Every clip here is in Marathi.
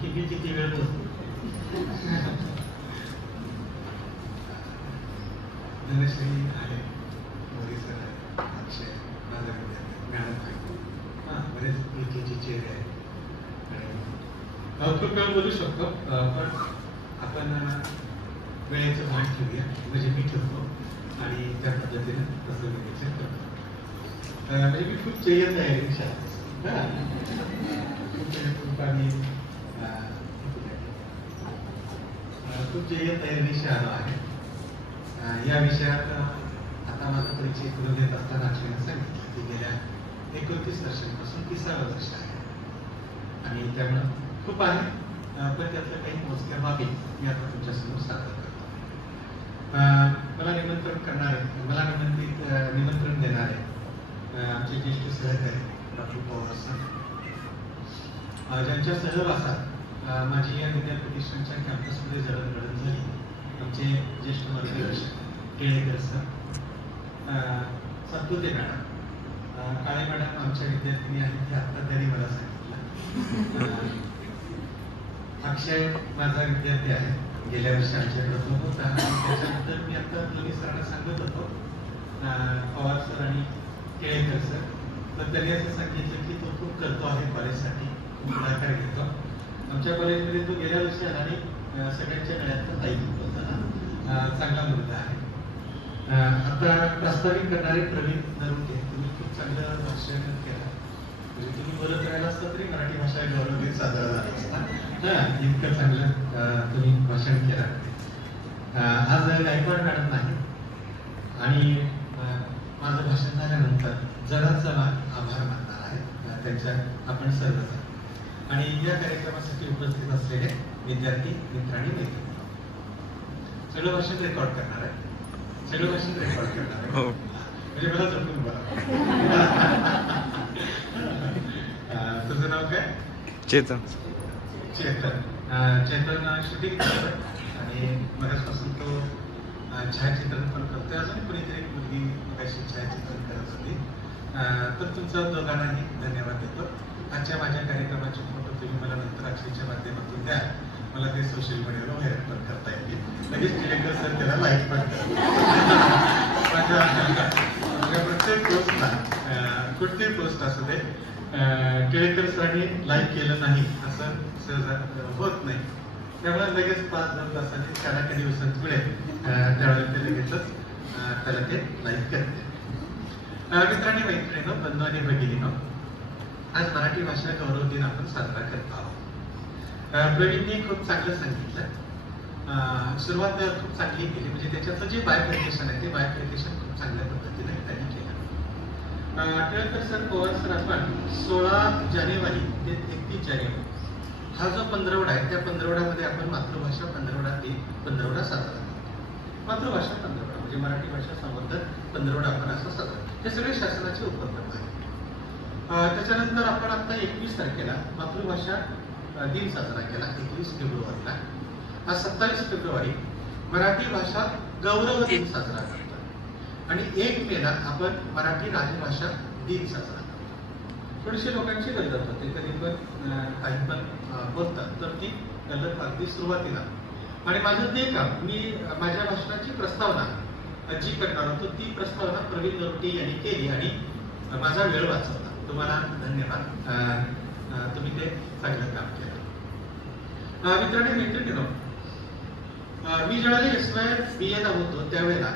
की मी किती वेळ बसतो. धनश्री आहे, मोरे सर आहे, अक्षय, माझा मॅडम आहे, बरेच इथेचे चेहरे आहेत. खूप वेळ बोलू शकतो, पण आपण वेळेचं भान ठेवूया, म्हणजे मी ठेवतो आणि त्या पद्धतीने तसं वेळेचं करतो. म्हणजे मी खूप चेयत आहे रिक्षा, खूप चेयत तयारीशी आलो आहे. या विषयात आता माझा परिचय करून देत असताना अक्षयने सांगितलं की गेल्या 29 वर्षांपासून 30वे वर्ष आहे आणि त्यामुळं खूप आहे, पण त्यातल्या काही मोजक्या बाबी मी आता तुमच्यासमोर सादर करतो. मला निमंत्रण देणारे आमचे ज्येष्ठ सहकारी डॉक्टर पवार सर, ज्यांच्या सहवासात माझी या विद्या प्रतिष्ठानच्या कॅम्पसमध्ये जडणघडण झाली. आमचे ज्येष्ठ मार्गदर्शक केळेकर सर, सत्पुते मॅडम, काळे मॅडम आमच्या विद्यार्थिनी आहेत, हे आत्ता त्यांनी मला सांगितलं. अक्षय माझा विद्यार्थी आहे, गेल्या वर्षी आमच्याकडे तो होता आणि त्याच्यानंतर मी आता नवी सरांना सांगत होतो, पवार सर आणि केळेकर सर, तर त्यांनी असं सांगितलं की तो खूप करतो आहे कॉलेजसाठी, खूप पुढाकार घेतो. आमच्या कॉलेजमध्ये तो गेल्या वर्षी आला आणि सगळ्यांच्या गळ्यातला दायित्व होता, चांगला मुलगा आहे. आता प्रस्तावित करणारे प्रवीण नरुटे, तुम्ही खूप चांगलं भाषण केलं, म्हणजे तुम्ही बोलत राहिला असता तरी मराठी भाषा गौरवदिन साजरा झाला असता. इतकं चांगलं तुम्ही भाषण केलं. आज गायकवाड मॅडम नाही आणि माझं भाषण झाल्यानंतर जरा आभार मानणार आहे त्यांच्या आपण सर्वजण आणि या कार्यक्रमासाठी उपस्थित असलेले विद्यार्थी मित्र आणि मैत्रिणी. सगळं भाषण रेकॉर्ड करणार आहे, सगळं भाषण रेकॉर्ड करणार आहे, म्हणजे मला जपून बोला. तुझं नाव काय? चेतन. चेतन शूटिंग करतोय आणि मगाचपासून तो छायाचित्रण पण करतोय. अजून कोणीतरी एक मुलगी मगाशी छायाचित्रण करत होती. तर तुमचा दोघांनाही धन्यवाद देतो. आजच्या माझ्या कार्यक्रमाचे फोटो तुम्ही मला नंतर अक्षयच्या माध्यमातून द्या, मला ते सोशल मीडियावर व्हायरल पण करता येतील. लगेच केळेकर सर त्याला लाईक पण करतात. माझ्या प्रत्येक पोस्टला कुठलीही पोस्ट असू दे, केळेकर सरांनी लाईक केलं नाही असं सहजा होत नाही. त्यामुळे लगेच 5-2 तासांनी त्याला कधी उसंत मिळेल त्यावेळेला ते लगेचच त्याला ते लाईक करते. मित्रांनी, मैत्रिणींनो, बंधू आणि भगिनींनो, आज मराठी भाषा गौरव दिन आपण साजरा करत आहोत. प्रवीणने खूप चांगलं सांगितलं, सुरुवात खूप चांगली केली, म्हणजे त्याच्याचं जे बायफर्केशन आहे ते बायफर्केशन खूप चांगल्या पद्धतीने त्यांनी केलं. टिळकर सर, पवार सर, आपण 16 जानेवारी ते 31 जानेवारी हा जो पंधरवडा आहे, त्या पंधरवड्यामध्ये आपण मातृभाषा पंधरवडा साजरा करतो. मातृभाषा पंधरवडा म्हणजे मराठी भाषा संवर्धन पंधरवडा आपण असं साजरा करतो. हे सगळे शासनाचे उपक्रम आहे. त्याच्यानंतर आपण आता 21 तारखेला मातृभाषा दिन साजरा केला, 21 फेब्रुवारीला. आज 27 फेब्रुवारी मराठी भाषा गौरव दिन साजरा करतो आणि 1 मेला आपण मराठी राजभाषा दिन साजरा करतो. थोडीशी लोकांची गल्लत होते, कधी पण काही पण बोलतात, तर ती गल्लत अगदी सुरुवातीला. आणि माझं ते काम, मी माझ्या भाषणाची प्रस्तावना जी करणार होतो ती प्रस्तावना प्रवीण नरुटे यांनी केली आणि माझा वेळ वाचवला. तुम्हाला धन्यवाद, तुम्ही ते चांगलं काम केलं. मित्रांनी, मैत्रिणींनो, मी ज्यावेळेला SY BA होतो त्यावेळेला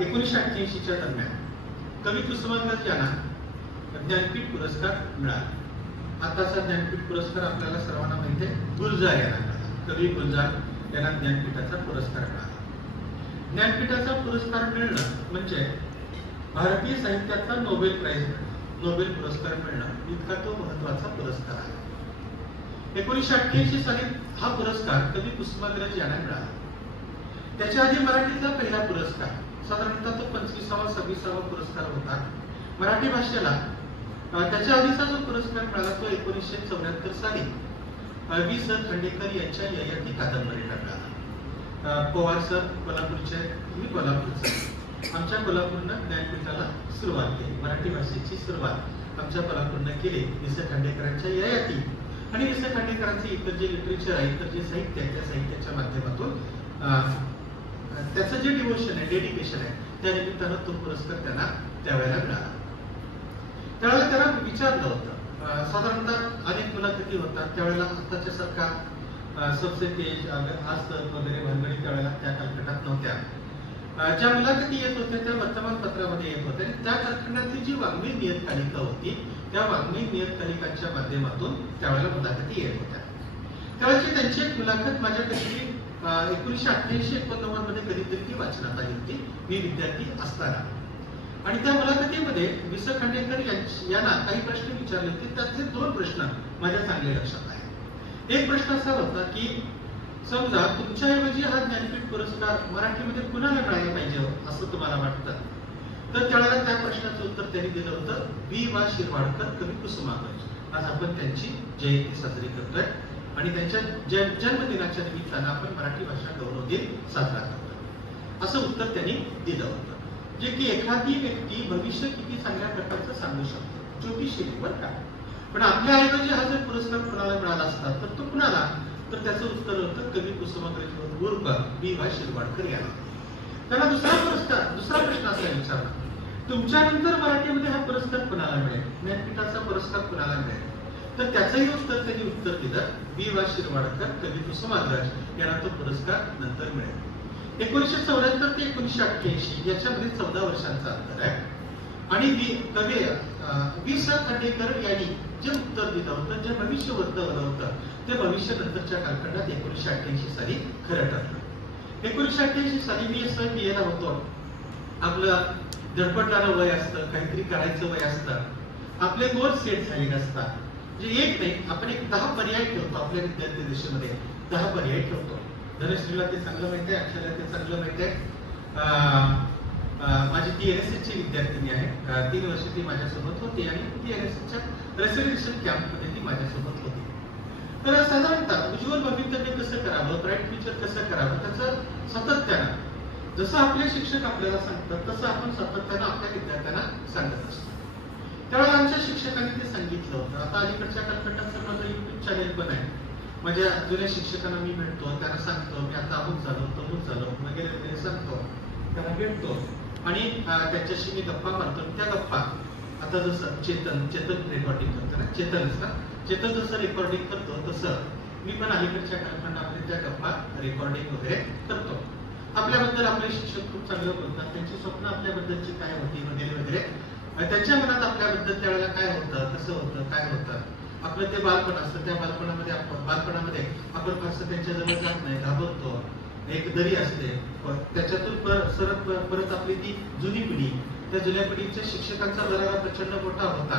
1988च्या दरम्यान कवी कुसुमाग्रज यांना ज्ञानपीठ पुरस्कार मिळाला. आताचा ज्ञानपीठ पुरस्कार आपल्याला सर्वांना माहिती आहे, गुलजार यांना मिळाला. कवी गुलजार यांना ज्ञानपीठाचा पुरस्कार मिळाला. ज्ञानपीठाचा पुरस्कार मिळणं म्हणजे भारतीय साहित्याचा नोबेल प्राइज मिळणं, नोबेल पुरस्कार मिळणं इतका तो महत्वाचा पुरस्कार आहे. 1988 साली हा पुरस्कार कवी कुसुमाग्रज यांना मिळाला. त्याच्या आधी मराठीतला पहिला पुरस्कार, साधारणतः तो 25वा-26वा पुरस्कार होता मराठी भाषेला. त्याच्या आधीचा जो पुरस्कार मिळाला तो 1974 साली वि. स. खांडेकर यांच्या ययाती कादंबरीला मिळाला. पवार सर कोल्हापूरचे, मी कोल्हापूरचा, आमच्या कोल्हापूरनं ज्ञानपीठाला सुरुवात केली, मराठी भाषेची सुरुवात आमच्या परापूर्ण केले. वि. स. खांडेकरांच्या ययाती आणि वि. स. खांडेकरांचे इतर जे लिटरेचर आहे, इतर जे साहित्य आहे, त्या साहित्याच्या माध्यमातून त्याचं जे डिवोशन आहे, डेडिकेशन आहे, त्या निमित्तानं तो पुरस्कार त्यांना त्यावेळेला मिळाला. त्यावेळेला त्याला विचारलं होतं, साधारणतः अनेक मुलाखती होतात त्यावेळेला, आताच्या सारखा सबसे तेज आज तक वगैरे भानगडी त्यावेळेला त्या कालखंडात नव्हत्या. ज्या मुलाखती येत होत्या त्या वर्तमानपत्रामध्ये येत होत्या आणि त्या कालखंडातली जी वाङ्मय नियतकालिका होती त्या वाङ्मय नियतकालिकांच्या माध्यमातून त्यावेळेला मुलाखती येत होत्या. त्यावेळेची त्यांची एक मुलाखत माझ्याकडे 1988-89 मध्ये कधीतरी ती वाचनात आली होती, मी विद्यार्थी असताना. आणि त्या मुलाखतीमध्ये वि. स. खांडेकर यांना काही प्रश्न विचारले होते. त्यातले 2 प्रश्न माझ्या चांगले लक्षात आहे. एक प्रश्न असा होता की समजा तुमच्याऐवजी हा ज्ञानपीठ पुरस्कार मराठीमध्ये कुणाला मिळाला पाहिजे असं तुम्हाला वाटतं, तर त्यावेळेला त्या प्रश्नाचं उत्तर त्यांनी दिलं होतं वि. वा. शिरवाडकर, कवी कुसुमाग्रज. आज आपण त्यांची जयंती साजरी करतोय आणि त्यांच्या जन्मदिनाच्या निमित्तानं आपण मराठी भाषा गौरव दिन साजरा करतोय असं उत्तर त्यांनी दिलं होतं. जे की एखादी व्यक्ती भविष्य किती चांगल्या प्रकारचं सांगू शकतो, ज्योतिषी बरं का. पण आपल्या ऐवजी हा जर पुरस्कार कुणाला मिळाला असता तर तो कुणाला, तर त्याचं उत्तर होतं कवी कुसुमाग्रज उर्फ वि. वा. शिरवाडकर यांना. त्यांना दुसरा प्रश्न असा विचारला, तुमच्यानंतर मराठीमध्ये हा पुरस्कार कुणाला मिळेल, ज्ञानपीठाचा पुरस्कार कुणाला मिळेल, तर त्याचंही त्यांनी उत्तर दिलं वि. वा. शिरवाडकर, कवी कुसुमाग्रज यांना तो पुरस्कार नंतर मिळेल. 1974 ते 1988 याच्यामध्ये 14 वर्षांचा अंतर आहे. आणि कवी वि. स. खांडेकर यांनी जे उत्तर दिलं होतं, जे भविष्य वर्तवलं होतं, ते भविष्य नंतरच्या कालखंडात 1988 साली खरं ठरलं. 1988 साली मी SYBA ला होतो. आपलं धडपडणारं वय असतं, काहीतरी करायचं वय असतं, आपले गोल सेट झालेले असतात. म्हणजे एक नाही, आपण एक 10 पर्याय ठेवतो आपल्या विद्यार्थी दिशेमध्ये, 10 पर्याय ठेवतो. धनश्रीला ते चांगलं माहिती आहे, अक्षयला ते चांगलं माहिती आहे. माझी ती NSS ची विद्यार्थिनी आहे. 3 वर्ष ती माझ्यासोबत होती आणि ती NSS च्या रेसिडेन्शियल कॅम्पमध्ये ती माझ्यासोबत होती. तर साधारणतः उज्ज्वल भवितव्य कसं करावं, ब्राईट फ्युचर कसं करावं, त्याचं सातत्यानं जसं आपले शिक्षक आपल्याला सांगतात तसं आपण सातत्यानं आपल्या विद्यार्थ्यांना सांगत असतो. त्यावेळेला आमच्या शिक्षकांनी ते सांगितलं होतं. आता अलीकडच्या कालखंडात तर माझं YouTube चॅनेल पण आहे. माझ्या जुन्या शिक्षकांना मी भेटतो, त्यांना सांगतो मी आता अमुक झालो, तमुक झालो वगैरे वगैरे सांगतो, त्यांना भेटतो आणि त्यांच्याशी मी गप्पा मारतो. त्या गप्पा आता जसं चेतन रेकॉर्डिंग करतो ना, चेतन जसं रेकॉर्डिंग करतो तसं मी पण अलीकडच्या कालखंडामध्ये त्या गप्पा रेकॉर्डिंग वगैरे करतो. आपल्याबद्दल आपले शिक्षक खूप चांगलं बोलतात, त्यांची स्वप्न आपल्याबद्दलची काय होती वगैरे वगैरे, त्यांच्या मनात आपल्याबद्दल त्यावेळेला काय होतं, कसं होतं, काय होतं, आपलं ते बालपण असतं. त्या बालपणामध्ये आपण फारसं त्यांच्या जवळ जात नाही, घाबरतो, एक दरी असते. त्याच्यातून परत आपली ती जुनी पिढी, त्या जुन्या पिढीच्या शिक्षकांचा दरारा प्रचंड मोठा होता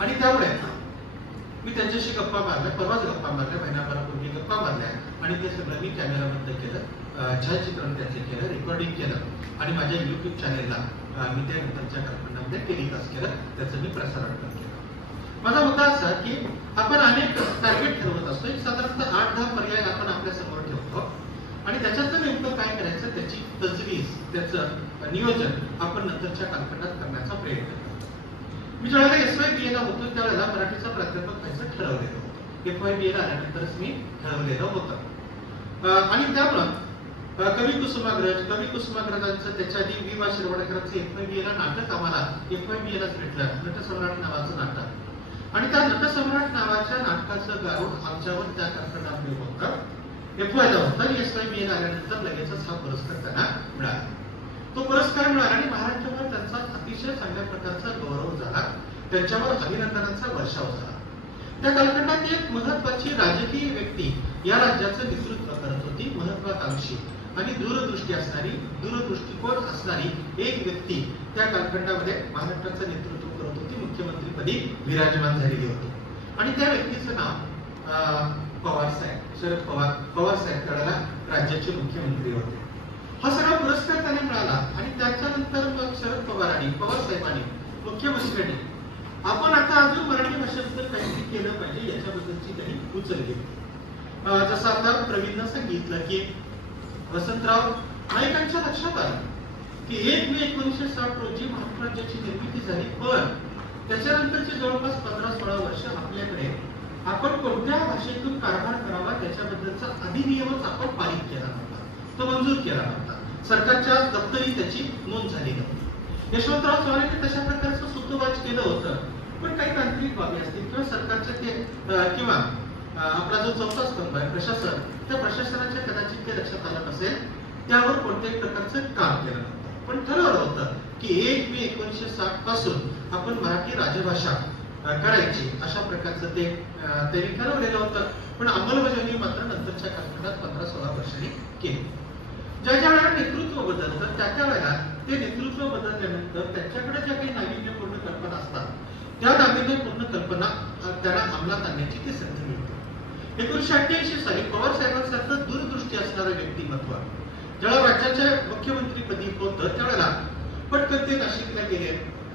आणि त्यामुळे मी त्यांच्याशी गप्पा मारल्या, परवाच गप्पा मारल्या, महिनाभरापूर्वी गप्पा मारल्या आणि ते सगळं मी कॅमेराबद्ध केलं, छायाचित्रण त्याचं केलं, रेकॉर्डिंग केलं आणि माझ्या YouTube चॅनेलला मी त्या नंतरच्या कालखंडामध्ये टेलिकास्ट केलं, त्याचं मी प्रसारण पण केलं. माझा मुद्दा असा की आपण अनेक टार्गेट ठरवत असतो, एक साधारणतः 8-10 पर्याय आपण आपल्या समोर ठेवतो आणि त्याच्यातलं नेमकं काय करायचं त्याची तजवीज, त्याचं नियोजन आपण नंतरच्या कालखंडात करण्याचा प्रयत्न करतो. मी ज्यावेळेला SYBA ला होतो त्यावेळेला मराठीचा प्राध्यापक व्हायचं ठरवलेलं होतं. FYBA ला आल्यानंतरच मी ठरवलेलं होतं आणि त्यामुळं कवी कुसुमाग्रजांचं त्याच्या आधी वि. वा. शिरवाडकरांचं FYBA ला नाटक आम्हाला FYBA लाच भेटलं, नटसम्राट नावाचं नाटक. आणि त्या नटसम्राट नावाच्या नाटकाचं गारुड आमच्यावर त्या कालखंडामध्ये होतं, FY ला होतं आणि SYBA ला आल्यानंतर लगेचच हा पुरस्कार त्यांना मिळाला. तो पुरस्कार मिळाला आणि महाराष्ट्रावर त्यांचा अतिशय चांगल्या प्रकारचा गौरव झाला, त्यांच्यावर अभिनंदनाचा वर्षाव झाला. त्या कालखंडात एक महत्वाची राजकीय व्यक्ती या राज्याचं नेतृत्व करत होती, महत्वाकांक्षी आणि दूरदृष्टिकोन असणारी एक व्यक्ती त्या कालखंडामध्ये महाराष्ट्राचं नेतृत्व करत होती, मुख्यमंत्रीपदी विराजमान झालेली होती आणि त्या व्यक्तीचं नाव पवार साहेब, शरद पवार साहेब त्यावेळेला राज्याचे मुख्यमंत्री होते. हा सगळा पुरस्कार त्यांना मिळाला आणि त्याच्यानंतर मग शरद पवार साहेबांनी, मुख्यमंत्र्यांनी आपण आता अजून मराठी भाषेबद्दल काहीतरी केलं पाहिजे याच्याबद्दलची त्यांनी उचल घेतली. जसं आता प्रवीणनं सांगितलं की वसंतराव नाईकांच्या लक्षात आलं की 1 मे 1960 रोजी महाराष्ट्र राज्याची निर्मिती झाली, पण त्याच्यानंतरचे जवळपास 15-16 वर्ष आपल्याकडे आपण कोणत्या भाषेतून कारभार करावा त्याच्याबद्दलचा अधिनियमच आपण पारित केला नव्हता, तो मंजूर केला नव्हता, सरकारच्या दप्तरी त्याची नोंद झाली नव्हती. यशवंतराव चव्हाणांनी तशा प्रकारचं सुतोवाच केलं होतं, पण काही तांत्रिक बाबी असतील किंवा सरकारच्या ते किंवा आपला जो चौथा स्तंभ आहे प्रशासन, त्या प्रशासनाच्या कदाचित ते लक्षात आलं नसेल, त्यावर कोणत्याही प्रकारचं काम केलं नव्हतं. पण ठरवलं होतं की 1 मे 1960 पासून आपण मराठी राजभाषा करायची, अशा प्रकारचं ते त्यांनी ठरवलेलं होतं. पण अंमलबजावणी मात्र नंतरच्या कालखंडात 15-16 वर्षांनी केली. ज्या ज्या वेळेला नेतृत्व बदलतं त्या वेळेला ते नेतृत्व बदलल्यानंतर त्यांच्याकडे ज्या काही नाविन्यपूर्ण कल्पना असतात, त्या नाविन्यपूर्ण कल्पना त्यांना अंमलात आणण्याची ती संधी मिळते. 1988 साली पवार साहेबांसारखं दूरदृष्टी असणारं व्यक्तिमत्व ज्यावेळेला राज्याच्या मुख्यमंत्रीपदी होतं, त्यावेळेला पटकन ते नाशिकला गेले.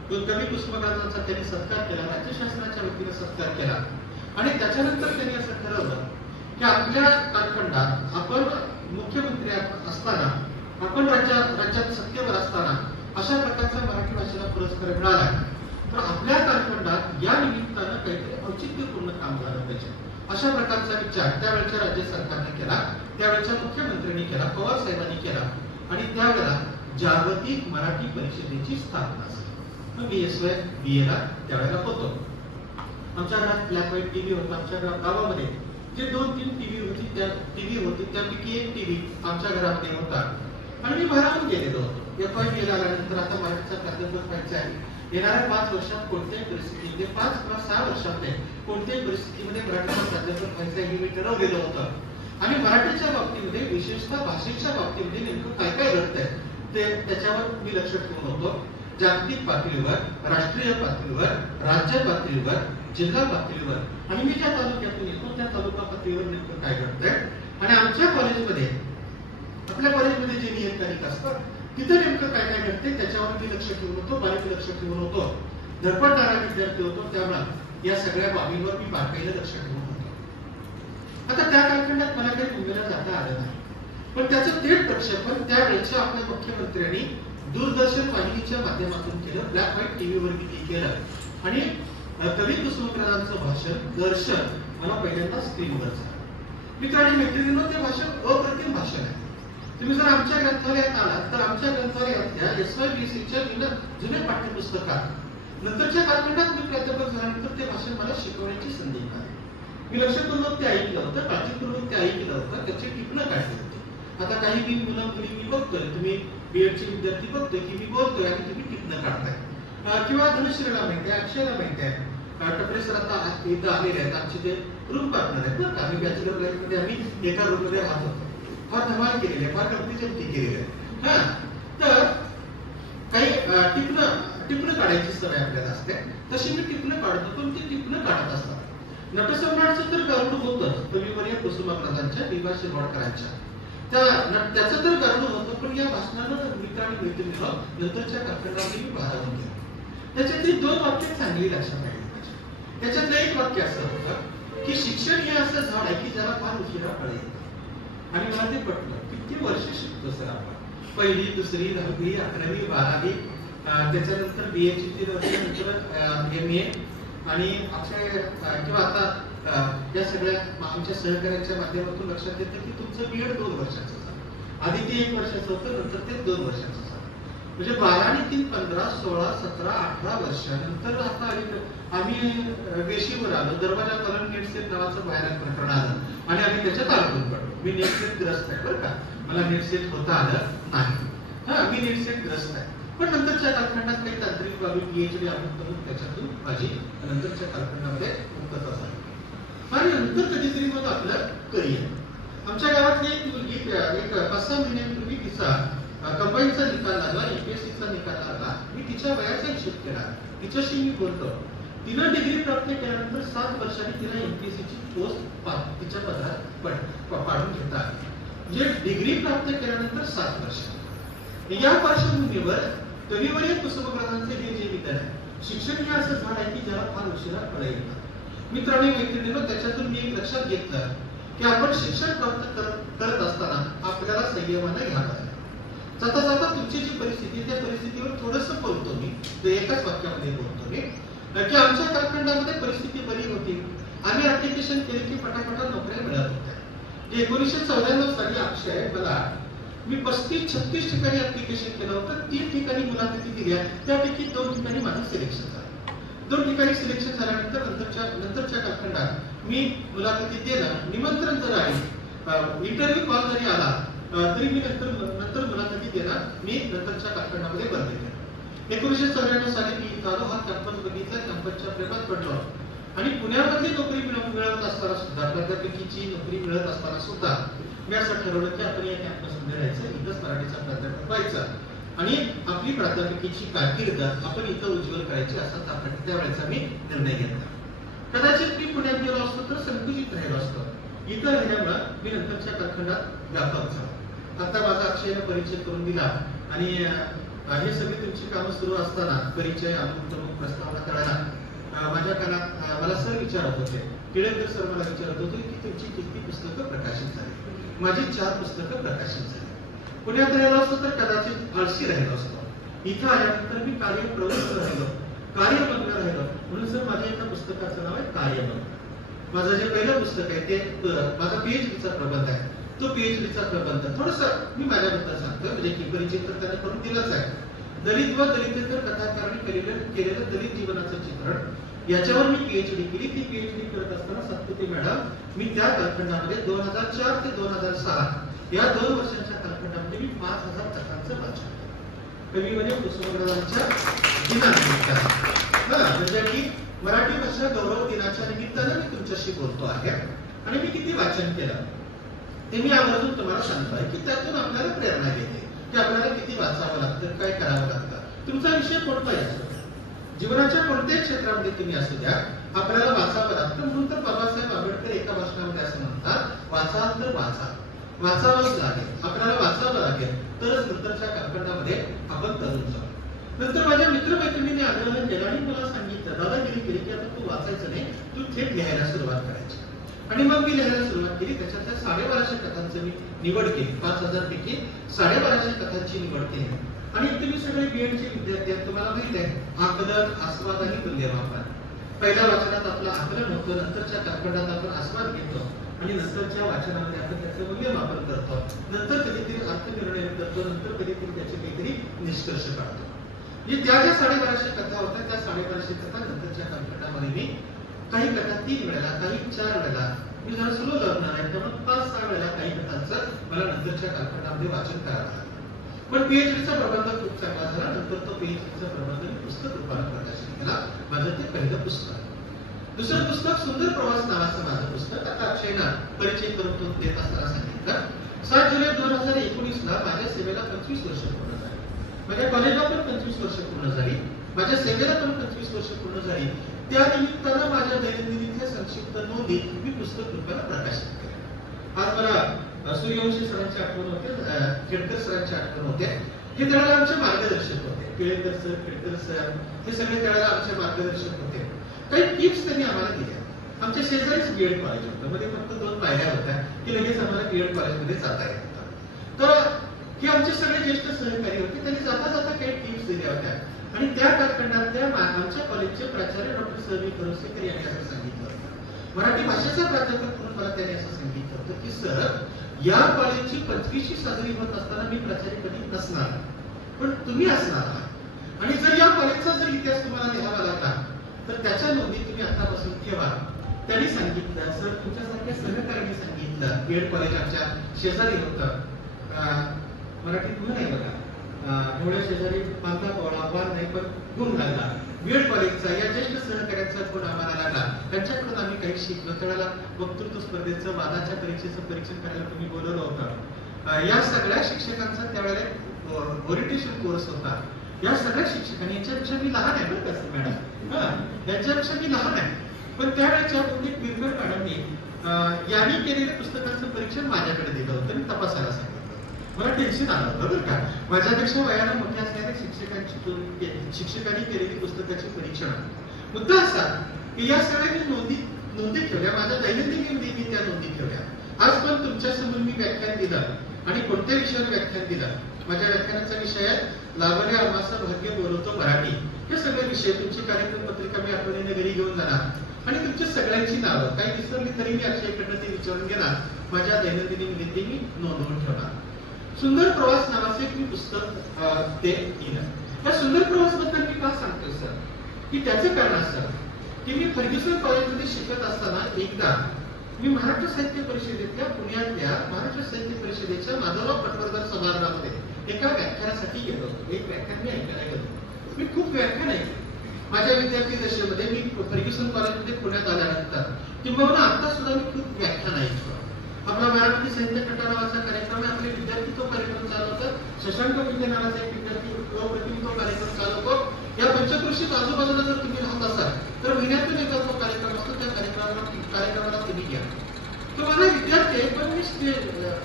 कवी कुसुमाग्रजांचा त्यांनी सत्कार केला, राज्य शासनाच्या वतीने सत्कार केला आणि त्याच्यानंतर त्यांनी असं ठरवलं की आपल्या कालखंडात आपण मुख्यमंत्री असताना, आपण राज्यात सत्तेवर असताना अशा प्रकारचा मराठी भाषेला पुरस्कार मिळाला, तर आपल्या कालखंडात या निमित्तानं काहीतरी औचित्यपूर्ण काम झालं पाहिजे, अशा प्रकारचा विचार त्यावेळच्या राज्य सरकारने केला, त्यावेळच्या मुख्यमंत्र्यांनी केला, पवार साहेबांनी केला आणि त्यावेळेला जागतिक मराठी परिषदेची स्थापना झाली. BSY BA त्यावेळेला होतो. आमच्या घरात ब्लॅक व्हाईट टीव्ही होता. आमच्या गावामध्ये जे 2-3 टीव्ही होती, त्या टीव्ही होती त्यापैकी एक टीव्ही आमच्या घरामध्ये होता आणि मी भारावून गेलेलो होतो. FY BA आल्यानंतर आता मराठीचा प्राध्यापक व्हायचा आहे, येणाऱ्या 5 वर्षात कोणत्याही परिस्थितीमध्ये 5 किंवा 6 वर्षामध्ये कोणत्याही परिस्थितीमध्ये मराठीचा प्राध्यापक व्हायचा हे मी ठरवलेलं होतं आणि मराठीच्या बाबतीमध्ये विशेषतः भाषेच्या बाबतीमध्ये नेमकं काय काय घडतंय ते त्याच्यावर मी लक्ष ठेवून होतो. जागतिक पातळीवर, राष्ट्रीय पातळीवर, राज्य पातळीवर, जिल्हा पातळीवर आणि मी ज्या तालुक्यातून येतो त्या तालुका पातळीवर नेमकं काय घडतंय आणि आमच्या कॉलेजमध्ये, आपल्या कॉलेजमध्ये जे नियतकालिक असतात तिथे नेमकं काय काय घडते त्याच्यावर मी लक्ष ठेवून होतो, बारीक लक्ष ठेवून होतो. धडपडणारा विद्यार्थी होतो, त्यामुळे या सगळ्या बाबींवर मी बारकाईने लक्ष ठेवून होतो. आता त्या कालखंडात मला काही मुंबईला जाता आलं नाही, पण त्याचं थेट प्रक्षेपण त्यावेळेच्या आपल्या मुख्यमंत्र्यांनी दूरदर्शन वाहिनीच्या माध्यमातून केलं, ब्लॅक व्हाईट टीव्हीवर मी केलं आणि कवी कुसुमाग्रजांचं भाषण, दर्शन मला पहिल्यांदा स्क्रीनवर झालं. मित्रांनी मैत्रिणींनो, ते भाषण अप्रतिम भाषण आहे. तुम्ही जर आमच्या ग्रंथालयात आलात तर आमच्या ग्रंथालयातल्या SYBCच्या जुन्या पाठ्यपुस्तकात नंतरच्या कालखंडात मी प्राध्यापक झाल्यानंतर ते भाषण मला शिकवण्याची संधी मिळाली. मी लक्षपूर्वक ते ऐकलं होतं, काळजीपूर्वक ते ऐकलं होतं, त्याची टिपणं काढली होती. आता काही मी मुलं-मुली मी बघतोय, तुम्ही BEdचे विद्यार्थी बघतोय की मी बोलतोय आणि तुम्ही टिपणं काढताय किंवा धनुश्रीला माहिती आहे, अक्षयला माहिती आहे, टपरे सर आता इथं आलेले आहेत, आमचे ते रूम पार्टनर आहेत बरं का. आम्ही बॅचलर लाईफ मध्ये आम्ही एका रूम मध्ये राहत होतो. फार धमाल केलेली आहे, फार गमती जमती केलेली आहे. हा, तर काही टिपणं काढायची सवय आपल्याला असते, तशी मी टिपणं काढतो, पण ती टिपणं काढत असतात. नटसम्राटचं तर गारुड होतं कविवर्य कुसुमाग्रजांच्या, विभा शिरवाडकरांच्या, त्याचं तर गारुड होतं, पण या भाषणानं मित्रांनी मैत्रिणीला नंतरच्या कालखंडामध्ये मी भारावून गेलो. त्याच्यातली 2 वाक्य चांगली लक्षात राहिली पाहिजे. त्याच्यातलं एक वाक्य असं होतं की शिक्षण हे असं झाड आहे की ज्याला फार उशिरा फळं येतात आणि मला ते पटलं. किती वर्ष शिकतो सर आपण, 1ली, 2री, 10वी, 11वी, 12वी, त्याच्यानंतर BAची 3 वर्ष, नंतर MA आणि किंवा आता या सगळ्या आमच्या सहकार्याच्या माध्यमातून लक्षात येतं की तुमचं BEd 2 वर्षाचं झालं. आधी ते 1 वर्षाचं होतं, नंतर ते 2 वर्षाचं झालं. म्हणजे 12 आणि 3 15 16 17 18 वर्षानंतर आता आम्ही वेशीवर आलो. दरवाजा तलन नेटसेट नावाचं बाहेर प्रकरण आलं आणि आम्ही त्याच्यात अडकून पडलो. मी नेटसेट ग्रस्त आहे बरं का, मला नेटसेट होता आलं नाही. हा, मी नेटसेट ग्रस्त आहे. पण नंतरच्या कालखंडात काही तांत्रिक बाबी PhD करून त्याच्यातून माझी नंतरच्या कालखंडामध्ये मुक्तता झाली आणि नंतर कधीतरी मग आपलं करिअर. आमच्या गावातली एक मुलगी एक 5-6 महिन्यांपूर्वी तिचा कंबाईनचा निकाल लागला, UPSCचा निकाल लागला. मी तिच्या वयाचा हिशोब केला, तिच्याशी मी बोलतो. तिनं डिग्री प्राप्त केल्यानंतर 7 वर्षांनी तिला MPSCची पोस्ट तिच्या पदरात पाडून घेता आली. म्हणजे डिग्री प्राप्त केल्यानंतर 7 वर्ष. या पार्श्वभूमीवर कविवर्य कुसुमाग्रजांचे हे जे विधान आहे, शिक्षण हे असं झाड आहे की ज्याला फार उशिरा फळं येतात. मित्रांनी मैत्रिणींनो, त्याच्यातून मी एक लक्षात घेतलं की आपण शिक्षण प्राप्त करत असताना आपल्याला संयमाने घ्यावं लागेल. जाता जाता तुमची जी परिस्थिती, त्या परिस्थितीवर थोडंसं बोलतो मी, ते एकाच वाक्यामध्ये बोलतो मी. की आमच्या कालखंडामध्ये परिस्थिती बरी होती, आम्ही ऍप्लिकेशन केले की पटापटा नोकऱ्या मिळत होत्या. 1994 साली अक्षय मला मी 35-36 ठिकाणी ऍप्लिकेशन केलं होतं. 3 ठिकाणी मुलाखती दिल्या, त्यापैकी 2 ठिकाणी माझं सिलेक्शन झालं. 2 ठिकाणी सिलेक्शन झाल्यानंतर नंतरच्या कालखंडात मी मुलाखती देणं, निमंत्रण जर आहे, इंटरव्ह्यू कॉल जरी आला तरी मी नंतर मुलाखती देणार मी नंतरच्या कालखंडामध्ये बंद केलं. 1994 साली मी इथं आलो, हा कॅम्पस बघितला, कॅम्पसच्या प्रेमात पडलो आणि पुण्यामध्ये नोकरी मिळवत असताना सुद्धा, प्राध्यापकीची नोकरी मिळत असताना सुद्धा मी असं ठरवलं की आपण या कॅम्पसमध्ये राहायचं, इथंच मराठीचा प्राध्यापक व्हायचा आणि आपली प्राध्यापकीची कारकीर्द आपण इथं उज्ज्वल करायची, असा त्यावेळेचा मी निर्णय घेतला. कदाचित मी पुण्यात गेलो असतो तर संकुचित राहिलो असतो. इथं राहिल्यामुळे मी नंतरच्या कालखंडात व्यापक झालो. आता माझा अक्षयने परिचय करून दिला आणि हे सगळी तुमची कामं सुरू असताना परिचय, अमुक प्रस्तावना करायला माझ्या कानात मला सर विचारत होते, टिळेकर सर मला विचारत होते की तुमची किती पुस्तकं प्रकाशित झाली. माझी 4 पुस्तकं प्रकाशित झाली. पुण्यात राहिलो असतो तर कदाचित आळशी राहिलो असतो. इथं आल्यानंतर मी कार्यप्रवृत्त राहिलो, कार्यमग्न राहिलो. म्हणून सर माझ्या एका पुस्तकाचं नाव आहे कार्यमग्न. माझं जे पहिलं पुस्तक आहे ते माझा पीएचडीचा प्रबंध आहे. तो पीएचडीचा प्रबंध थोडस मी माझ्याबद्दल सांगतोय, म्हणजे की परिचय तर त्याने करून दिलाच आहे. दलित व दलितेतर कथाकारणी केलेलं दलित जीवनाचं चित्रण, याच्यावर मी पीएचडी केली. ती पीएचडी करत असताना सातपुते मॅडम, मी त्या कालखंडामध्ये 2004 ते 2006 या 2 वर्षांच्या कालखंडामध्ये मी 5000 कथांचं वाचन केलं. कवी म्हणजे कुसुमाग्रजांच्या दिनानिमित्त, म्हणजे की मराठी भाषा गौरव दिनाच्या निमित्तानं मी तुमच्याशी बोलतो आहे. आणि मी किती वाचन केलं ते मी आवर्जून तुम्हाला सांगतोय की त्यातून आपल्याला प्रेरणा येते की आपल्याला किती वाचावं लागतं, काय करावं लागतं. तुमचा विषय कोणताही असो, जीवनाच्या कोणत्याही क्षेत्रामध्ये तुम्ही असू द्या, आपल्याला वाचावं लागतं. म्हणून तर बाबासाहेब आंबेडकर एका भाषणामध्ये असं म्हणतात, वाचाल तर वाचावंच लागेल, आपल्याला वाचावं लागेल, तरच नंतरच्या कालखंडामध्ये आपण तरुण जाऊ. नंतर माझ्या मित्रमैत्रिणीने आग्रह केला आणि मला सांगितलं, दादागिरी केली की आता तू वाचायचं नाही, तू थेट लिहायला सुरुवात करायची. आणि मग मी लिहायला सुरुवात केली. त्याच्यातल्या 1250 कथांची मी निवड केली. 5000 पैकी 1250 कथांची निवड केली. आणि तुम्ही सगळे बीएडचे विद्यार्थी आहेत, तुम्हाला माहित आहे आकलन, आस्वाद आणि मूल्यमापन. पहिल्या वाचनात आपलं आकलन होतं, नंतरच्या कालखंडात आपण आस्वाद घेतो आणि नंतरच्या वाचनामध्ये आपण त्याचं मूल्यमापन करतो. नंतर कधीतरी अर्थनिर्णय करतो, नंतर कधीतरी त्याचे काहीतरी निष्कर्ष काढतो. म्हणजे त्या ज्या 1250 कथा होत्या, त्या 1250 कथा नंतरच्या कालखंडामध्ये मी काही कथा 3 वेळेला, काही 4 वेळेला, मी जरा स्लो लर्नर आहे त्यामुळे 5-6 वेळेला काही कथांचं मला नंतरच्या कालखंडामध्ये वाचन करावं लागलं. पण पीएचडीचा प्रबंध खूप चांगला झाला. नंतर तो पीएचडीचा प्रबंध मी पुस्तक रूपाने प्रकाशित केला. माझं ते पहिलं पुस्तक. दुसरं पुस्तक सुंदर प्रवास नावाचं माझं पुस्तक. आता अक्षयना परिचय करून देत असताना सांगितलं, 7 जुलै 2019ला माझ्या सेवेला 25 वर्ष पूर्ण झाली. माझ्या कॉलेजला पण 25 वर्ष पूर्ण झाली. माझ्या सेवेला पण 25 वर्ष पूर्ण झाली. त्या निमित्तानं माझ्या दैनंदिनीच्या संक्षिप्त नोंदी मी पुस्तक रूपाने प्रकाशित केल्या. आज मला सूर्यवंशी सरांची आठवण होते, खेडकर सरांची आठवण होते. हे त्यावेळेला आमचे मार्गदर्शक होते. टिळेकर सर, खेडकर सर हे सगळे त्यावेळेला आमचे मार्गदर्शक होते. काही टिप्स त्यांनी आम्हाला दिल्या. आमच्या शेजारीच बीएड कॉलेज होतं, मध्ये फक्त 2 पायऱ्या होत्या की लगेच आम्हाला बीएड कॉलेजमध्ये जाता येत होतं. तर हे आमचे सगळे ज्येष्ठ सहकारी होते. त्यांनी जाता जाता काही टिप्स दिल्या होत्या. आणि त्या कालखंडातल्या आमच्या कॉलेजचे प्राचार्य डॉक्टर सर खरोसेकर यांनी असं सांगितलं होतं, मराठी भाषेचा प्राध्यापक म्हणून मला त्यांनी असं सांगितलं होतं की सर, या कॉलेजची 25वी साजरी होत असताना मी प्राचार्य कधी नसणार, पण तुम्ही असणार आहात. आणि जर या कॉलेजचा जर इतिहास तुम्हाला लिहावा लागला तर त्याच्या नोंदी तुम्ही आतापासून ठेवा. त्यांनी सांगितलं, सर तुमच्यासारख्या सहकार्याने सांगितलं. बीएड कॉलेज आमच्या शेजारी होतं. मराठीत म्हण आहे बघा, डोळ्या शेजारी बांधा पोळा, बांध नाही पण गुण लागला. बीएड कॉलेजचा या ज्येष्ठ सहकार्याचा गुण आम्हाला लागला. त्यांच्याकडून आम्ही काही शिकलो. त्यावेळेला वक्तृत्व स्पर्धेचं, वादाच्या परीक्षेचं परीक्षण करायला तुम्ही बोलवलं होतं. या सगळ्या शिक्षकांचा त्यावेळेला ओरिएंटेशन कोर्स होता. या सगळ्या शिक्षकांनी, याच्यापेक्षा मी लहान आहे बरं का मॅडम, याच्यापेक्षा मी लहान आहे, पण त्यावेळेच्या बिरकर मॅडमनी यांनी केलेल्या पुस्तकांचं परीक्षण माझ्याकडे दिलं होतं. मी तपासायला सांगितलं. मला टेन्शन आलं होतं बरं का, माझ्यापेक्षा वयाने मोठ्या असणाऱ्या शिक्षकांनी केलेली पुस्तकाची परीक्षण. मुद्दा असा की या सगळ्या नोंदी ठेवल्या. माझ्या दैनंदिनीमध्ये मी त्या नोंदी ठेवल्या. आज पण तुमच्यासमोर मी व्याख्यान दिलं आणि कोणत्या विषयावर व्याख्यान दिलं. माझ्या व्याख्यानाचा विषय आहे लावण्य आम्हाचा भाग्य बोलवतो मराठी. हे सगळे विषय तुमची कार्यक्रम पत्रिका मी आठवणीने घरी घेऊन जाणार आणि तुमच्या सगळ्यांची नावं काही विसरली तरी मी अक्षयकडनं ते विचारून घेणार, माझ्या दैनंदिन विनंती मी नोंदवून ठेवणार. सुंदर प्रवास नावाचे एक मी पुस्तक ते लिहिलं. या सुंदर प्रवास बद्दल मी का सांगतोय सर, की त्याचं कारण असं की मी फर्ग्युसन कॉलेजमध्ये शिकत असताना एकदा मी महाराष्ट्र साहित्य परिषदेतल्या पुण्यातल्या महाराष्ट्र साहित्य परिषदेच्या माधवराव पटवर्धन सभागृहामध्ये एका व्याख्यानासाठी गेलो होतो. एक व्याख्यान मी ऐकायला गेलो. मी खूप व्याख्यान ऐकले माझ्या विद्यार्थी दशेमध्ये. मी फर्ग्युसन कॉलेजमध्ये पुण्यात आल्यानंतर किंबहुना आता सुद्धा मी खूप व्याख्यान ऐकतो. आपला मराठी साहित्य कट्टा नावाचा कार्यक्रम आहे, आपले विद्यार्थी तो कार्यक्रम चालवतात. शशांक पिंगे नावाचा एक विद्यार्थी तो कार्यक्रम चालवतो. या पंचक्रोशीत आजूबाजूला जर तुम्ही राहत असाल तर महिन्यातून एकदा तो कार्यक्रम असतो. त्या कार्यक्रमाला तुम्ही घ्या. तो माझा विद्यार्थी आहे, पण मी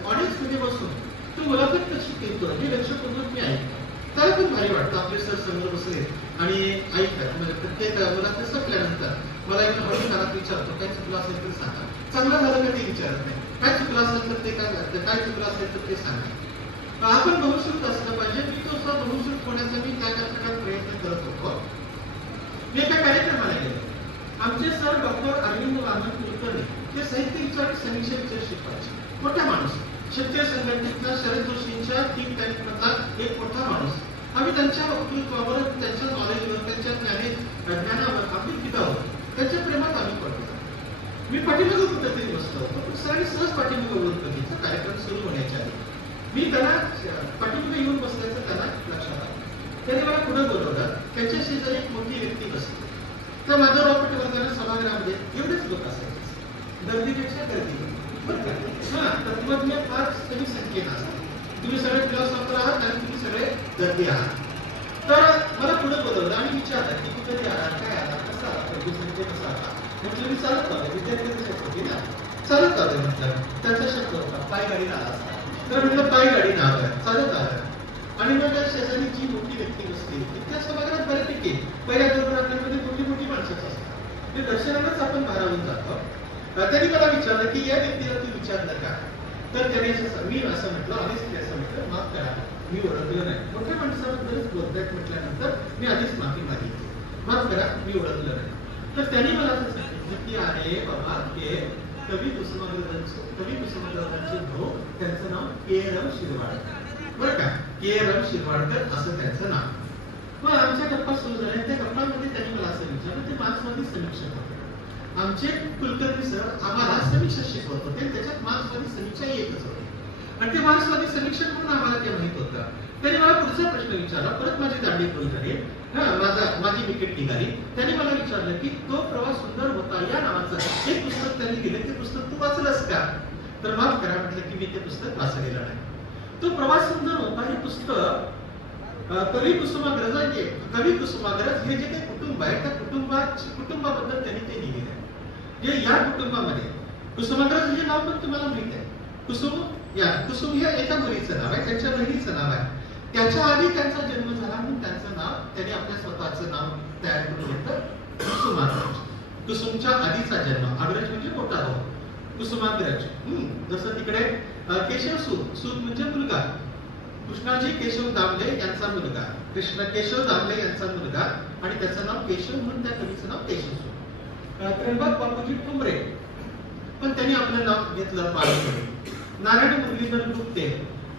ऑडियन्स मध्ये बसून तो मुलाखत कशी केली हे लक्षपूर्वक मी ऐकतो. त्याला पण भारी वाटतं. आपले सर समोर बसले आणि ऐकतात. म्हणजे प्रत्येक मुलाखत संपल्यानंतर मला एक हळू घरात विचारतो, काय चुकलं असेल तर सांगा. चांगलं झालं का ते विचारत नाही. काय चुकलं असेल तर ते काय चुकलं असेल तर ते सांगा. आपण बहुश्रुत असलं पाहिजे. मी तो बहुश्रुत होण्याचा मी त्या कार्यक्रमात प्रयत्न करत होतो. मी एका कार्यक्रमाला गेलो. आमचे सर डॉक्टर अरविंद वामन कुलकर्णी ते साहित्य विचार आणि समीक्षा विचार शिकवायचे. मोठा माणूस, क्षेत्रीय संघटनेतला शरद जोशींच्या थिंक टँक मधला एक मोठा माणूस. आम्ही त्यांच्या वक्तृत्वावर, त्यांच्या नॉलेजवर, त्यांच्या ज्ञानावर, आपली पितावर, त्यांच्या प्रेमात आम्ही पडतो. मी पाठीमागं कुठेतरी बसलो होतो. सरांनी सहज पाठीमागं वळून बघितलं. कार्यक्रम सुरू होण्याच्या आधी मी त्यांना पाठीमागे येऊन बसल्याचं त्यांना लक्षात आलं. त्यांनी मला पुढे बोलवलं. त्यांच्या शेजारी एक मोठी व्यक्ती बसली. त्या माधवराव पटवर्धन सभागृहामध्ये एवढेच लोक असायचे, गर्दीपेक्षा गर्दी. तत्वज्ञ फार कमी संख्येनं असतात. तुम्ही सगळे फिलॉसॉफर आहात आणि तुम्ही सगळे गर्दी आहात. तर मला पुढे बोलवलं आणि विचारलं की कुठे आला, काय आला, कसा आला, फर्ग्युसनचे कसा आला. म्हटलं मी चालत आलो. विद्यार्थी होती ना, चालत आलो. म्हटलं त्यांचा शब्द होता पायगाडीला आला असता. तर म्हटलं पायगाडी नाव आहे, चालत आलं. आणि मग शेजारी जी मोठी व्यक्ती बसली त्या सभागृहात बऱ्यापैकी पहिल्या 2 रांगांमध्ये मोठी माणसंच असतात. ते दर्शनालाच आपण भारावून जातो. त्यांनी मला विचारलं की या व्यक्तीला तू विचारलं का. तर त्याने मी असं म्हटलं, आधीच असं म्हटलं, माफ करा मी ओळखलं नाही. मोठ्या माणसाबद्दलच बोलतायत म्हटल्यानंतर मी आधीच माफी मागितली, माफ करा मी ओळखलं नाही. तर त्यांनी मला असं सांगितलं की अरे बाबा हे कवी कुसुमाग्रजांचे भाऊ, त्यांचं नाव के.रम. शिरवाडकर. बरं का, के.रम. शिरवाडकर असं त्यांचं नाव. मग आमच्या गप्पा सुरू झाल्या. त्या गप्पांमध्ये त्यांनी मला असं विचारलं, ते मार्क्सवादी समीक्षक होते. आमचे कुलकर्णी सर आम्हाला समीक्षा शिकवत होते. त्याच्यात मार्क्सवादी समीक्षा येतच होती आणि ते मार्क्सवादी समीक्षक म्हणून आम्हाला ते माहित होतं. त्यांनी मला पुढचा प्रश्न विचारला. परत माझी दाढी फुल झाली, माझी विकेट निघाली. त्यांनी मला विचारलं की तो प्रवास सुंदर होता या नावाचं एक पुस्तक त्यांनी दिलं, ते पुस्तक तू वाचलंस का. तर माफ करा म्हटलं की मी ते पुस्तक वाचलेलं नाही. तो प्रवास सुंदर होता हे पुस्तक कवी कुसुमाग्रज हे जे काही कुटुंब आहे त्या कुटुंबाबद्दल त्यांनी ते लिहिलेलं आहे. जे या कुटुंबामध्ये कुसुमाग्रज हे नाव पण तुम्हाला माहित आहे. कुसुम हे एका मुलीचं नाव आहे, त्यांच्या बहिणीचं नाव आहे. त्याच्या आधी त्यांचा जन्म झाला म्हणून त्यांचं नाव त्यांनी आपल्या स्वतःचं नाव तयार करून घेतलं कुसुमाग्रज. कुसुमच्या आधीचा जन्म, अग्रज म्हणजे मोठा भाऊ, कुसुमाग्रज. जसं तिकडे केशव सूत म्हणजे मुलगा, कृष्णाजी केशव दामले यांचा मुलगा, केशव दामले यांचा मुलगा आणि त्याचं नाव केशव म्हणून त्या कवीचं नाव केशव सूत. त्र्यंबक बापूजी ठुमरे पण त्यांनी आपलं नाव घेतलं बाळकडे. नारायण मुरलीधर गुप्ते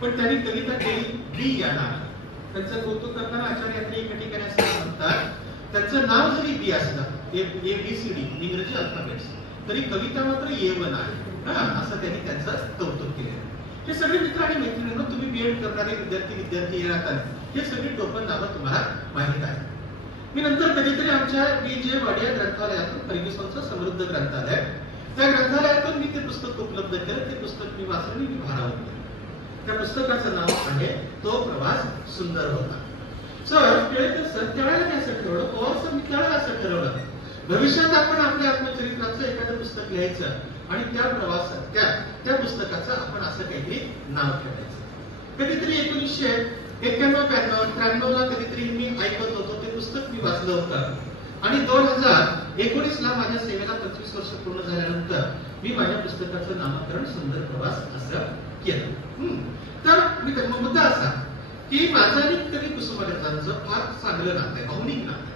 पण त्यांनी कविता केली बी या नावाने. त्यांचं कौतुक करताना आचार्य एका ठिकाणी असं म्हणतात, त्यांचं नाव जरी बी असलं, ABCD इंग्रजी अल्फाबेट्स, तरी कविता मात्र A1 आहे असं त्यांनी त्यांचं कौतुक केलं. हे सगळे मित्र आणि मैत्रिणींना तुम्ही बीएड करणारे विद्यार्थी येणार, हे सगळी टोपण नावं तुम्हाला माहित आहे. मी नंतर कधीतरी आमच्या BJ वाडिया ग्रंथालयातून फर्ग्युसनचं समृद्ध ग्रंथालय, त्या ग्रंथालयातून मी ते पुस्तक उपलब्ध केलं. ते पुस्तक मी वाचलं, मी भारावून केलं. त्या पुस्तकाचं नाव आहे तो प्रवास सुंदर होता. सर त्यावेळेला मी असं ठरवलं, मी त्यावेळेला असं ठरवलं, भविष्यात आपण आपल्या आत्मचरित्राचं एखादं पुस्तक लिहायचं आणि त्या प्रवासात त्या पुस्तकाचं आपण असं काहीतरी नाव ठेवायचं. कधीतरी 1991-93 ला कधीतरी मी ऐकत होतो, ते पुस्तक मी वाचलं होतं आणि 2019 ला माझ्या सेवेला 25 वर्ष पूर्ण झाल्यानंतर मी माझ्या पुस्तकाचं नामकरण सुंदर प्रवास असं केलं. तर मुद्दा असा की माझं आणि कवी कुसुमाग्रजांचं फार चांगलं नातं आहे, भावनिक नातं आहे.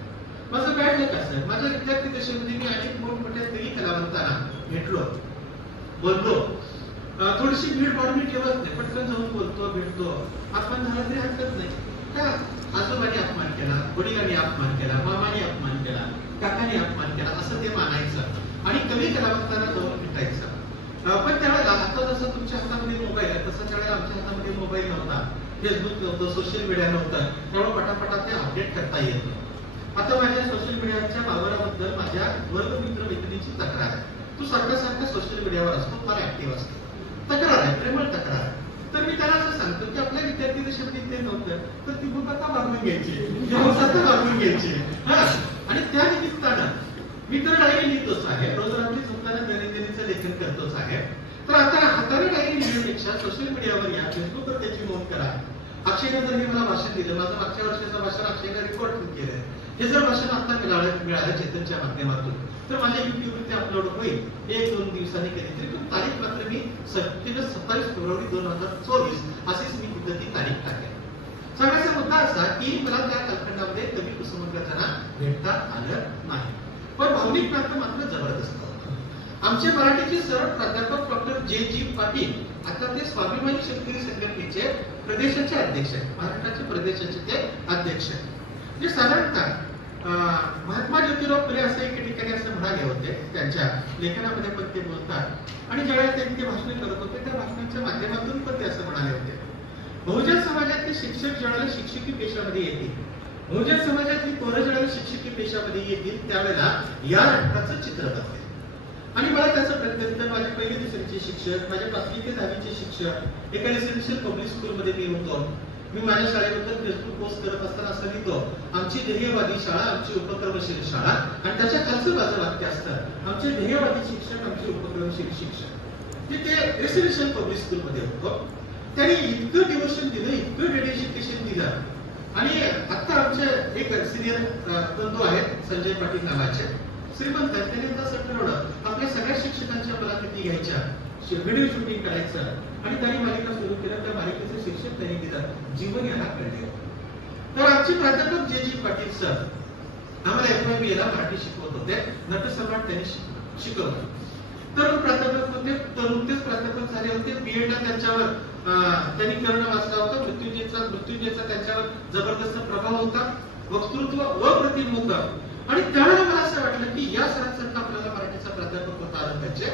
माझं बॅड लक असं, माझ्या विद्यार्थी दशेमध्ये मी अनेक मोठमोठ्या कवी कलावंतांना भेटलो, बोललो. थोडीशी भीड भाड मी ठेवत नाही, पटकन जाऊन बोलतो, भेटतो. अपमान झाला तरी हरकत नाही. का आजोबाने अपमान केला, वडिलांनी अपमान केला, मामाने अपमान केला, काकाने अपमान केला असं ते मानायचं आणि कवी कलावंतांना जाऊन भेटायचं. पण त्यावेळेला आता जसं तुमच्या हातामध्ये मोबाईल आहे तसं त्यावेळेला आमच्या हातामध्ये मोबाईल नव्हता, फेसबुक नव्हतं, सोशल मीडिया नव्हतं, त्यामुळे पटापटा ते अपडेट करता येत नाही. आता माझ्या सोशल मीडियाच्या वापराबद्दल माझ्या वर्गमित्र मैत्रिणीची तक्रार आहे. तू सारखा सोशल मीडियावर असतो, फार ऍक्टिव्ह असतो. तक्रार आहे, प्रेमळ तक्रार आहे. तर मी त्याला असं सांगतो की आपल्या विद्यार्थी दशेमध्ये ते नव्हतं तर ती बुक आता मागून घ्यायची, मागून घ्यायची. आणि त्या निमित्तानं मी तर डायरी लिहितोच आहे, रोज रात्री झोपताना दैनंदिनीचं लेखन करतोच आहे. तर आता हाताने डायरी लिहिण्यापेक्षा सोशल मीडियावर या, फेसबुकवर त्याची नोंद करा. अक्षयने जर मी मला भाषण दिलं, माझं मागच्या वर्षाचं भाषण अक्षयने रेकॉर्ड केलं, हे जर भाषण आता मिळालं चेतनच्या माध्यमातून तर माझ्या युट्यूबवर ते अपलोड होईल 1-2 दिवसांनी कधीतरी. पण तारीख मात्र मी 27 फेब्रुवारी 2024 अशीच मी तिथं ती तारीख टाकेल. सांगायचा मुद्दा असा की मला त्या कालखंडामध्ये कवी कुसुमाग्रजांना भेटता आलं नाही, पण भावनिक नातं मात्र जबरदस्त होतं. आमचे मराठीचे सर प्राध्यापक डॉक्टर जे.जी. पाटील आता ते स्वाभिमानी शेतकरी संघटनेचे प्रदेशाचे अध्यक्ष आहेत, महाराष्ट्राचे प्रदेशाचे ते अध्यक्ष आहेत. जे साधारणतः महात्मा ज्योतिराव फुले असं एके ठिकाणी असं म्हणाले होते, त्यांच्या लेखनामध्ये पण ते बोलतात आणि ज्यावेळेला ते भाषण करत होते त्या भाषणाच्या माध्यमातून पण ते असं म्हणाले होते, बहुजन समाजातले शिक्षक ज्यावेळेला शिक्षकी पेशामध्ये येतील, बहुजन समाजातली पोरं ज्यावेळेला शिक्षकी पेशामध्ये येतील त्यावेळेला या नाटकाचं चित्र बदलेल. आणि मला त्याचं प्रत्यंतर माझे पहिली दुसरीचे शिक्षक, माझे 5वी ते 10वीचे शिक्षक, एका रेसिडेन्शियल पब्लिक स्कूलमध्ये मी होतो. मी माझ्या शाळेबद्दल फेसबुक पोस्ट करत असताना असं लिहितो, आमची ध्येयवादी शाळा, आमची उपक्रमशील शाळा, आणि त्याच्या खालचं माझं वाक्य असतं, आमचे ध्येयवादी शिक्षक, आमचे उपक्रमशील शिक्षक. ते रेसिडेन्शियल पब्लिक स्कूलमध्ये होतो. त्यांनी इतकं डिव्होशन दिलं, इतकं डेडिकेशन दिलं. आणि आता आमचे एक सिनियर बंधू आहेत संजय पाटील नावाचे श्रीमंत, त्यांनी असं ठरवलं आपल्या सगळ्या शिक्षकांच्या मुलाखती घ्यायच्या, व्हिडिओ शूटिंग करायचं आणि त्यांनी मालिका सुरू केलं. त्या मालिकेचे शिक्षक त्यांनी दिलं, जीवन याला कळले. तर आमचे प्राध्यापक जे.जी. पाटील सर आम्हाला FYB ला मराठी शिकवत होते, नटसम्राट त्यांनी शिकवलं. तर प्राध्यापक होते, तर नुकतेच प्राध्यापक झाले होते. B.Ed ला त्यांच्यावर त्यांनी कर्ण वाचला होता, मृत्युंजयचा त्यांच्यावर जबरदस्त प्रभाव होता, वक्तृत्व अप्रतिम होतं. आणि त्यावेळेला मला असं वाटलं की या सरांसारखं आपल्याला मराठीचा प्राध्यापक होता आलं पाहिजे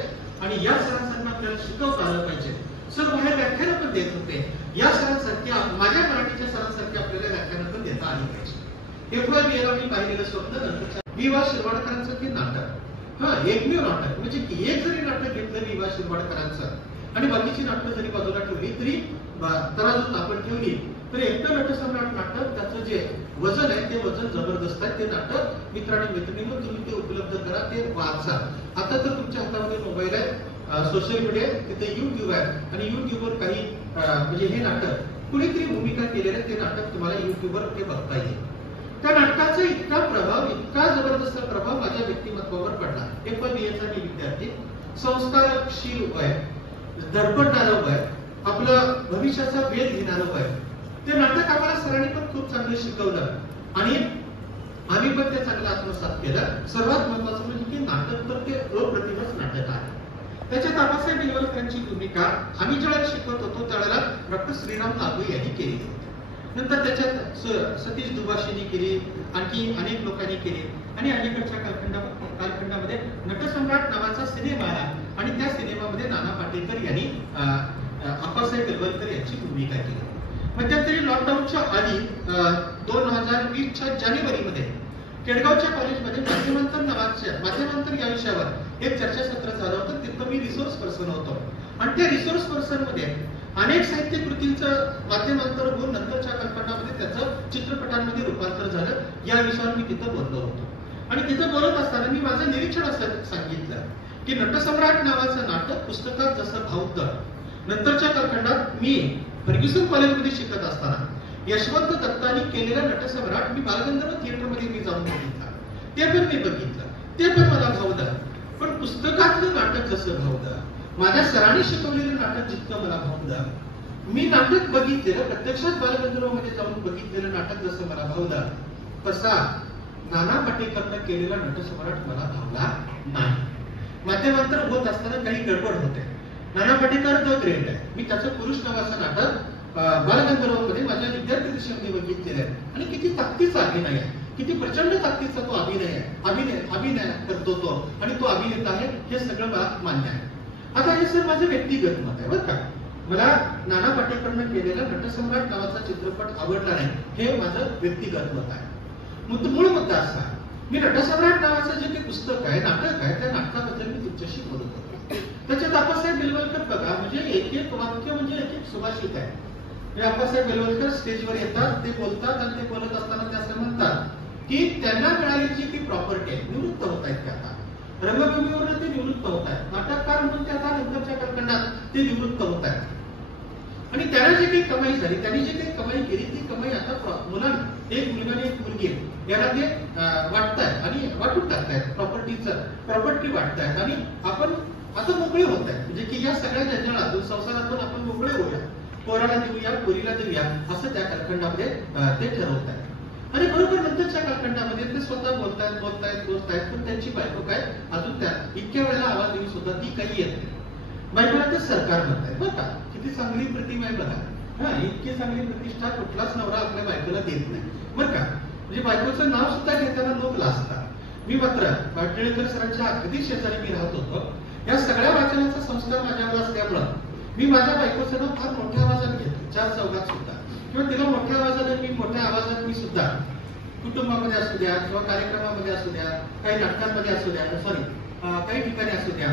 आणि या सरांसारखं आपल्याला शिकवता आलं पाहिजे. सर बाहेर व्याख्यान पण देत होते, या सरांसारखी माझ्या मराठीच्या सरांसारखी आपल्याला व्याख्यान पण देता आली पाहिजे. FYB ला मी पाहिलेलं स्वप्न नंतरच्या वि.वा. शिरवाडकरांचं ते नाटक, एकमेव नाटक, म्हणजे की एक जरी नाटक घेतलं वि.वा. शिरवाडकरांचं आणि बाकीची नाटकं जरी बाजूला ठेवली तरी तराजूत आपण ठेवली तर एकटं नटसम्राट नाटक त्याचं जे वजन आहे ते वजन जबरदस्त आहे. ते नाटक मित्र आणि मैत्रिणींवर तुम्ही ते उपलब्ध करा, ते वाचा. आता तर तुमच्या हातामध्ये मोबाईल आहे, सोशल मीडिया, तिथे युट्यूब आहे आणि युट्यूबवर काही म्हणजे हे नाटक कुणीतरी भूमिका केलेलं ते नाटक तुम्हाला युट्यूबवर ते बघता येईल. त्या नाटकाचा इतका प्रभाव, इतका जबरदस्त प्रभाव माझ्या व्यक्तिमत्वावर पडला. FYBचा मी विद्यार्थी, संस्कारशील वय, दडपणारं वय, आपलं भविष्याचा वेध घेणारं वय. ते नाटक आम्हाला सरांनी पण खूप चांगलं शिकवलं आणि आम्ही पण ते चांगलं आत्मसात केलं. सर्वात महत्वाचं म्हणजे की नाटक तर ते अप्रतिमच नाटक आहे. त्याच्यात आबासाहेब इंगवलकरांची भूमिका आम्ही ज्यावेळेला शिकवत होतो त्यावेळेला डॉक्टर श्रीराम लागू यांनी केली होती. नंतर त्याच्यात सतीश दुभाषींनी केली, आणखी अनेक लोकांनी केली आणि अलीकडच्या कालखंडामध्ये नटसम्राट नावाचा सिनेमा आला आणि त्या सिनेमामध्ये नाना पाटेकर यांनी आबासाहेब इंगवलकर यांची भूमिका केली. मध्यंतरी लॉकडाऊनच्या आधी 2020च्या जानेवारीमध्ये केडगावच्या कॉलेजमध्ये माध्यमांतर या विषयावर एक चर्चासत्र झालं होतं. तिथं मी रिसोर्स पर्सन होतो आणि त्या रिसोर्स पर्सन मध्ये अनेक साहित्य कृतींचं माध्यमांतर होऊन नंतरच्या कालखंडामध्ये त्याचं चित्रपटांमध्ये रूपांतर झालं. या विषयावर मी तिथं बोललो होतो आणि तिथं बोलत असताना मी माझं निरीक्षण असं सांगितलं की नटसम्राट नावाचं नाटक पुस्तकात जसं भावतं, नंतरच्या कालखंडात मी फर्ग्युसन कॉलेजमध्ये शिकत असताना यशवंत दत्तानी केलेला नटसम्राट मी बालगंधर्व थिएटरमध्ये मी जाऊन बघितला, ते पण मी बघितलं, ते पण मला भावलं. पण पुस्तकातलं नाटक जसं भावलं, माझ्या सरांनी शिकवलेलं नाटक जितकं मला भावलं, मी नाटक बघितलेलं प्रत्यक्षात बालगंधर्व मध्ये जाऊन बघितलेलं नाटक जसं मला भावलं, तसा नाना पाटेकरनं केलेला नटसम्राट मला भावला नाही. माध्यमांतर होत असताना काही गडबड होते. नाना पाटेकर द ग्रेट आहे. मी त्याचं पुरुष नावाचं नाटक बालगंधर्वमध्ये माझ्या विद्यार्थी दिवशी बघितलेलं आहे आणि किती ताकदीचा अभिनय आहे, किती प्रचंड ताकदीचा तो अभिनय करतो तो, आणि तो अभिनेता आहे हे सगळं मला मान्य आहे. आता हे सर माझं व्यक्तिगत मत आहे बरं का. मला नाना पाटेकरनं केलेला नटसम्राट नावाचा चित्रपट आवडला नाही हे माझं व्यक्तिगत मत आहे. मूळ मुद्दा असा, मी नटसम्राट नावाचं जे काही पुस्तक आहे, नाटक आहे, त्या नाटकाबद्दल मी तुमच्याशी बोलत होतो. त्याच्यात आप्पासाहेब बेलवलकर बघा, म्हणजे एक एक वाक्य म्हणजे एक एक सुभाषित आहे. आप्पासाहेब बेलवलकर स्टेजवर येतात, ते बोलतात आणि ते बोलत असताना ते असं म्हणतात की त्यांना मिळालेली जी प्रॉपर्टी आहे, निवृत्त होत आहेत ते आता रंगभूमीवर, ते निवृत्त होत आहेत, नाटककार म्हणून ते आता नंतरच्या कालखंडात ते निवृत्त होत आहेत, आणि त्यांना जी काही कमाई झाली, त्यांनी जी काही कमाई केली ती कमाई आता मुलांना, एक मुलगा आणि एक मुलगी याला ते वाटतायत आणि वाटून टाकतायत, प्रॉपर्टी वाटतायत, आणि आपण आता मोकळे होत आहे. म्हणजे की या सगळ्या जंजाळातून, संसारातून आपण मोकळे होऊया, पोराला देऊया, पोरीला देऊया, असं त्या कालखंडामध्ये ते ठरवत आहे. आणि बरोबर नंतरच्या कालखंडामध्ये ते स्वतः बोलतायत, पण त्यांची बायको काय अजून त्या इतक्या वेळेला आवाज देऊन सुद्धा ती काही येत नाही. बायकोला ते सरकार म्हणताय बरं का, किती चांगली प्रतिमा आहे बघा. इतकी चांगली प्रतिष्ठा कुठलाच नवरा आपल्या बायकोला देत नाही बरं का. म्हणजे बायकोचं नाव सुद्धा घेताना लोक लाजतात. मी मात्र टिळकर सरांच्या अगदी शेजारी मी राहत होतो. या सगळ्या वाचनाचा संस्कार माझ्यावर असल्यामुळं मी माझ्या बायकोचं नाव फार मोठ्या आवाजात घेतो, चार चौघात सुद्धा, किंवा तिला मोठ्या आवाजात मी सुद्धा कुटुंबामध्ये असू द्या, किंवा कार्यक्रमामध्ये असू द्या, काही नाटकांमध्ये असू द्या, काही ठिकाणी असू द्या,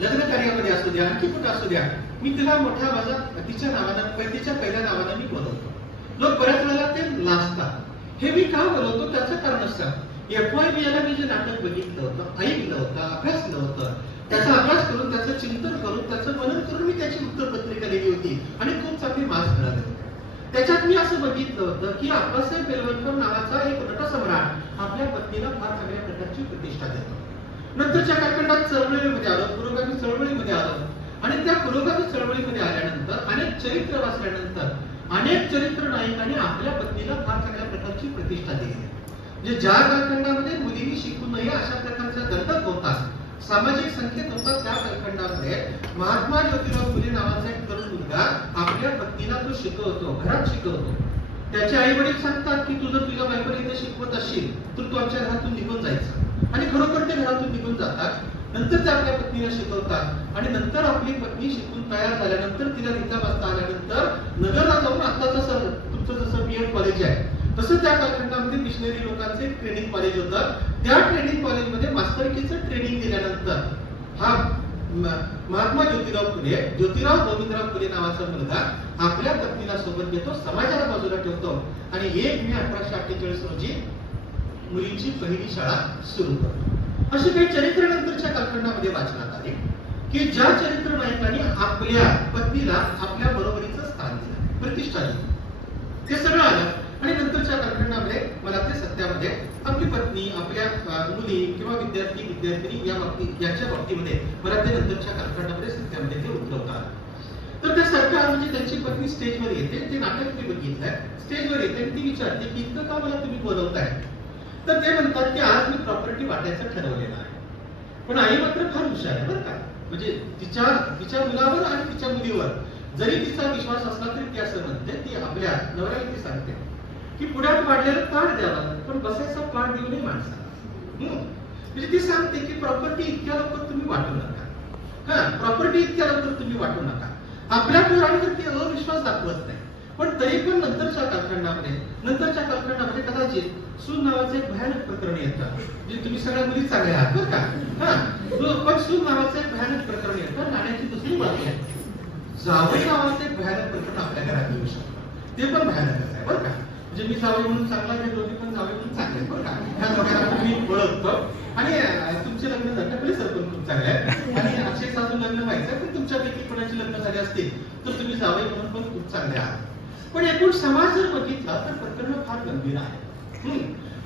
लग्न कार्यामध्ये असू द्या, आणखी कुठं असू द्या, मी तिला मोठ्या आवाजात तिच्या नावानं, तिच्या पहिल्या नावानं मी बोलवतो. लोक बऱ्याच वेळेला ते लाजतात. हे मी का बोलवतो त्याचं कारण असतं, FYBला मी जे नाटक बघितलं होतं, ऐकलं होतं, अभ्यासलं होतं, त्याचा अभ्यास करून, त्याचं चिंतन करून, त्याचं मनन करून मी त्याची उत्तरपत्रिका लिहिली होती आणि खूप चांगले मार्क्स मिळाले होते. त्याच्यात मी असं बघितलं होतं की आप्पासाहेब बेलवलकर नावाचा एक नटसम्राट आपल्या पत्नीला फार चांगल्या प्रकारची प्रतिष्ठा देतो. नंतरच्या कालखंडात चळवळीमध्ये आलो, पुरोगामी चळवळीमध्ये आलो, आणि त्या पुरोगामी चळवळीमध्ये आल्यानंतर अनेक चरित्र वाचल्यानंतर अनेक चरित्र नायकांनी आपल्या पत्नीला फार चांगल्या प्रकारची प्रतिष्ठा दिली. म्हणजे ज्या कालखंडामध्ये मुलींनी शिकू नये अशा प्रकारचा दंडक होता, सामाजिक संकेत होता, त्या कालखंडामध्ये महात्मा ज्योतिराव फुले नावाचा एक तरुण मुलगा आपल्या पत्नीला तो शिकवतो, घरात शिकवतो. त्याचे आई वडील सांगतात की तू जर तुझ्या बायकोला इथे शिकवत असशील तर तू आमच्या घरातून निघून जायचं, आणि खरोखर ते घरातून निघून जातात. नंतर ते आपल्या पत्नीला शिकवतात, आणि नंतर आपली पत्नी शिकून तयार झाल्यानंतर, तिला लिहिता वाचता आल्यानंतर नगरला जाऊन, आता जसं तुमचं जसं BEd कॉलेज आहे तसं त्या कालखंडामध्ये मिशनरी लोकांचे ट्रेनिंग कॉलेज होतं. त्या ट्रेनिंग कॉलेजमध्ये मास्तरकीचं ट्रेनिंग दिल्यानंतर हा महात्मा ज्योतिराव गोविंदराव फुले नावाचा मुलगा आपल्या पत्नीला सोबत घेतो, समाजाला बाजूला ठेवतो, आणि 1 मे 1848 रोजी मुलींची पहिली शाळा सुरू करतो. अशी काही चरित्र नंतरच्या कालखंडामध्ये वाचनात आले की ज्या चरित्र नायकांनी आपल्या पत्नीला आपल्या बरोबरीचं स्थान दिलं, प्रतिष्ठा दिली, ते सगळं आलं. आणि नंतरच्या कालखंडामध्ये मला ते सत्यामध्ये आपली पत्नी, आपल्या मुली किंवा विद्यार्थिनी याच्या बाबतीमध्ये मला ते नंतरच्या कालखंडामध्ये सत्यामध्ये ते उतरवतात. तर ते सरकार, म्हणजे त्यांची पत्नी स्टेजवर येते, ते नाटक मी बघितलंय, स्टेजवर येते आणि ती विचारते की इतकं का मला तुम्ही बोलवताय. तर ते म्हणतात की आज मी प्रॉपर्टी वाटायचं ठरवलेलं आहे. पण आई मात्र फार हुशार आहे बरं का. म्हणजे तिच्या मुलावर आणि तिच्या मुलीवर जरी तिचा विश्वास असला तरी ती असं म्हणते, ती आपल्या नवऱ्याला ती सांगते की पुढ्यात वाढलेलं ताट द्यावं, पण बसायचा पाठ देऊ नये माणसाला. म्हणजे ती सांगते की प्रॉपर्टी इतक्या लवकर तुम्ही वाटू नका, प्रॉपर्टी इतक्या लवकर तुम्ही वाटू नका. आपल्या पोरांवर ती अविश्वास दाखवत नाही. पण तरी पण नंतरच्या कालखंडामध्ये कदाचित सून नावाचं एक भयानक प्रकरण येतं. म्हणजे तुम्ही सगळ्या मुली चांगल्या आहात बरं का, पण सून नावाचं एक भयानक प्रकरण येतं. नाण्याची दुसरी बाजू आहे, जावई नावाचं एक भयानक प्रकरण आपल्या घरात येऊ शकतं. ते पण भयानकच आहे बरं का. म्हणजे मी जावई म्हणून चांगला आहे, दोन्ही पण जावई म्हणून चांगले बरं का. ह्या दोघांना मी ओळखतो, आणि तुमचे लग्न झाले आपले सर पण खूप चांगले आहे, आणि अक्षय अजून लग्न व्हायचं, पण तुमच्यापैकी कोणाची लग्न झाली असतील तर तुम्ही जावई म्हणून पण खूप चांगले आहात. पण एकूण समाज जर बघितला तर प्रकरण फार गंभीर आहे.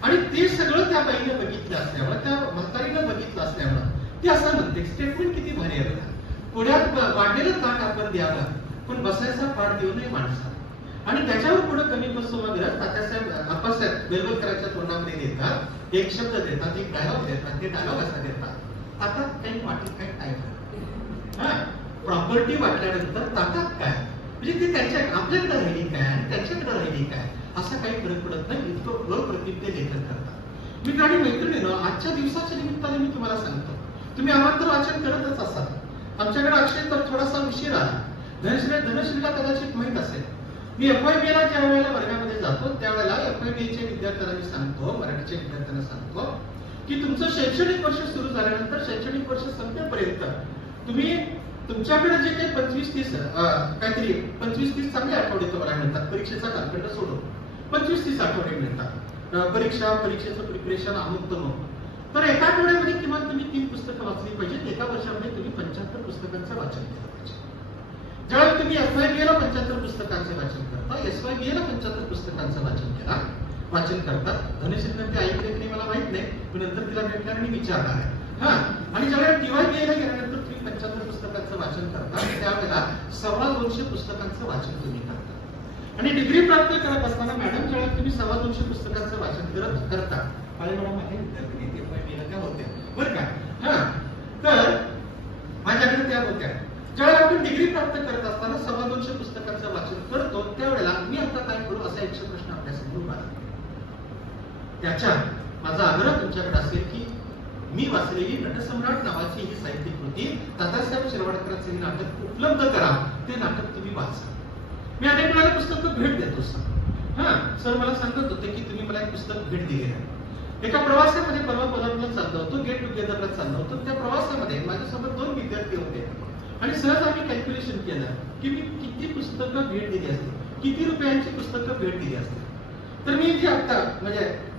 आणि ते सगळं त्या बाईने बघितलं असल्यामुळे, त्या म्हातारीनं बघितलं असल्यामुळे ती असं म्हणते, स्टेटमेंट किती भारी आहे बघा, पुढ्यात वाढलेलं ताट आपण द्यावं, पण बसायचा पाठ देऊ नये माणसाला. आणि त्याच्यावर पुढे कमी कुसुमाग्रज तात्यासाहेब आप्पासाहेब बेलवलकरांच्या तोंडामध्ये देतात, एक शब्द देतात, एक डायलॉग देतात, ते डायलॉग असा देतात, तातात काही वाटत काय काय हा प्रॉपर्टी वाटल्यानंतर तातात काय, म्हणजे ते त्यांच्या आपल्याकडे राहिली काय आणि त्यांच्याकडे राहिली काय असा काही फरक पडत नाही, इतकं अप्रतिम ते लेखन करतात. मित्रांनो मैत्रिणींनो, आजच्या दिवसाच्या निमित्ताने मी तुम्हाला सांगतो, तुम्ही आम्हाला वाचन करतच असाल. आमच्याकडे अक्षय तर थोडासा उशीर आला, धनश्रीला कदाचित माहित असेल. मी FYBA ला ज्या वेळेला वर्गामध्ये जातो त्यावेळेला FYBA च्या विद्यार्थ्यांना मी सांगतो, मराठीच्या विद्यार्थ्यांना सांगतो की तुमचं शैक्षणिक वर्ष सुरू झाल्यानंतर शैक्षणिक वर्ष संपेपर्यंत तुम्ही तुमच्याकडे जे काही 25-30 काहीतरी 25-30 चांगले आठवडे तुम्हाला मिळतात, परीक्षेचा कालखंड सोडून 25-30 आठवडे मिळतात. परीक्षेचं प्रिपरेशन अमुक तमुक, तर एका आठवड्यामध्ये किमान तुम्ही 3 पुस्तकं वाचली पाहिजेत. एका वर्षामध्ये तुम्ही 75 पुस्तकांचं वाचन केलं पाहिजे. ज्यावेळी तुम्ही FYBA ला 75 पुस्तकांचं वाचन करता, SYBA ला 75 पुस्तकांचं वाचन करतात. धनश्रीने ते ऐकले की मला माहित नाही, मी नंतर तिला भेटल्यावर मी विचारणार आहे. हा, आणि ज्यावेळेला TYBA ला गेल्यानंतर तुम्ही 75 पुस्तकांचं वाचन करता, त्यावेळेला 250 पुस्तकांचं वाचन तुम्ही करता. आणि डिग्री प्राप्त करत असताना मॅडम ज्यावेळेला तुम्ही 250 पुस्तकांचं वाचन करता, आणि मॅडम आहे विद्यार्थी FYBA ला त्या होत्या बरं का. हा, तर माझ्याकडे त्या होत्या. ज्यावेळेला आपण डिग्री प्राप्त करत असताना 250 पुस्तकांचं वाचन करतो, त्यावेळेला मी आता काय करू असा एक प्रश्न आपल्यासमोर उभा आहे. त्याच्या माझा आग्रह तुमच्याकडे असेल की मी वाचलेली नटसम्राट नावाची ही साहित्य कृती, तात्यासाहेब शिरवाडकरांचे हे नाटक उपलब्ध करा, ते नाटक तुम्ही वाचा. मी अनेक वेळेला पुस्तकं भेट देतो सर. हा सर मला सांगत होते की तुम्ही मला एक पुस्तक भेट दिली आहे. एका प्रवासामध्ये परवा कोल्हापूरला चाललो होतो, गेट टुगेदरला चाललो होतो. त्या प्रवासामध्ये माझ्यासोबत 2 विद्यार्थी होते आणि सहज आम्ही कॅल्क्युलेशन केलं की मी किती पुस्तकं भेट दिली असते, किती रुपयांची पुस्तकं भेट दिली असते. तर मी जी आता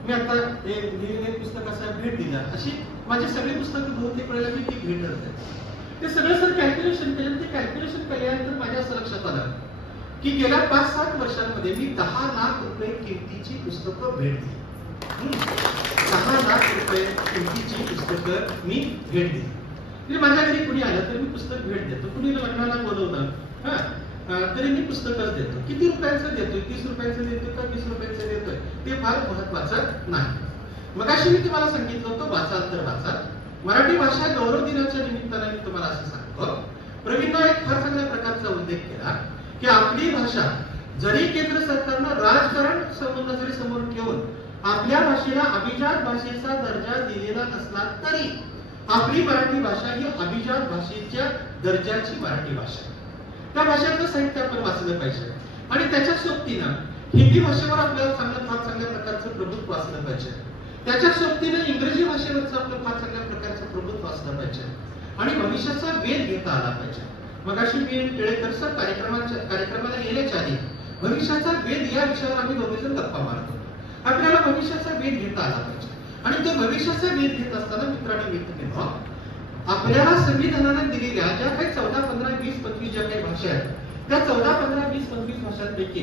मी आता एक पुस्तक असं भेट दिला, अशी माझी सगळी पुस्तकं बहुतेक वेळेला मी ती भेट करते. ते सगळं सर कॅल्क्युलेशन केलं. ते कॅल्क्युलेशन केल्यानंतर माझ्या असं लक्षात आलं की गेल्या 5-7 वर्षांमध्ये मी 10 लाख रुपये किमतीची पुस्तकं भेट दिली. 10 लाख रुपये किमतीची पुस्तकं मी भेट दिली. म्हणजे माझ्या घरी कुणी आलं तर मी पुस्तक भेट देतो, कुणी लग्नाला बोलवलं तरी मी पुस्तकच देतो. किती रुपयाचं देतोय, 30 रुपयाचं देतोय का 20 रुपयाचं देतोय ते फार महत्वाचं नाही. मगाशी मी तुम्हाला सांगितलं होतं वाचाल तर वाचाल. मराठी भाषा गौरव दिनाच्या निमित्तानं मी तुम्हाला असं सांगतो, प्रवीणनं एक फार चांगल्या प्रकारचा उल्लेख केला की आपली भाषा जरी केंद्र सरकारनं राजकारण संबंध जरी समोर ठेवून आपल्या भाषेला अभिजात भाषेचा दर्जा दिलेला नसला तरी आपली मराठी भाषा ही अभिजात भाषेच्या दर्जाची मराठी भाषा. त्या भाषेतलं साहित्य आपण वाचलं पाहिजे आणि त्याच्या सोबतीनं हिंदी भाषेवर आपल्याला फार चांगल्या प्रकारचं प्रभुत्व असलं पाहिजे. त्याच्या सोबतीनं इंग्रजी भाषेवरचं आपलं फार चांगल्या प्रकारचं प्रभुत्व असलं पाहिजे आणि भविष्याचा वेध घेता आला पाहिजे. मगाशी मी टिळेकर सर कार्यक्रमाला येण्याच्या आधी भविष्याचा वेध या विषयावर आम्ही दोघेजण गप्पा मारतो. आपल्याला भविष्याचा वेध घेता आला पाहिजे आणि तो भविष्याचा वेध घेत असताना मित्रांनी मित्र आपल्याला संविधानाने दिलेल्या ज्या काही 14, 15, 20, 25 ज्या काही भाषा आहेत, त्या 14, 15, 20, 25 भाषांपैकी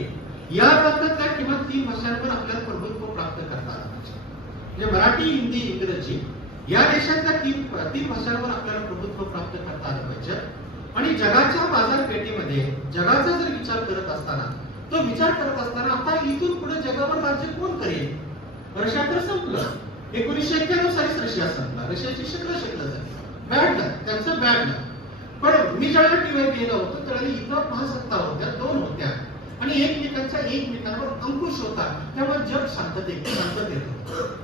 या भारतातल्या किमान 3 भाषांवर आपल्याला प्रभुत्व प्राप्त करता आलं पाहिजे. म्हणजे मराठी, हिंदी, इंग्रजी या देशातल्या 3 भाषांवर आपल्याला प्रभुत्व प्राप्त करता आलं पाहिजे. आणि जगाच्या बाजारपेठेमध्ये जगाचा जर विचार करत असताना आता इथून पुढे जगावर राज्य कोण करेल? रशिया तर संपलं. 1991 सालीच रशिया संपला. रशियाची शकलं झाली, बॅडलं त्यांचं बॅडलं. पण मी ज्यावेळेला TYBA होतो त्यावेळेला इथं महासत्ता होत्या, 2 होत्या आणि एकमेकांवर अंकुश होता. त्यामुळे जग शांततेत होतं.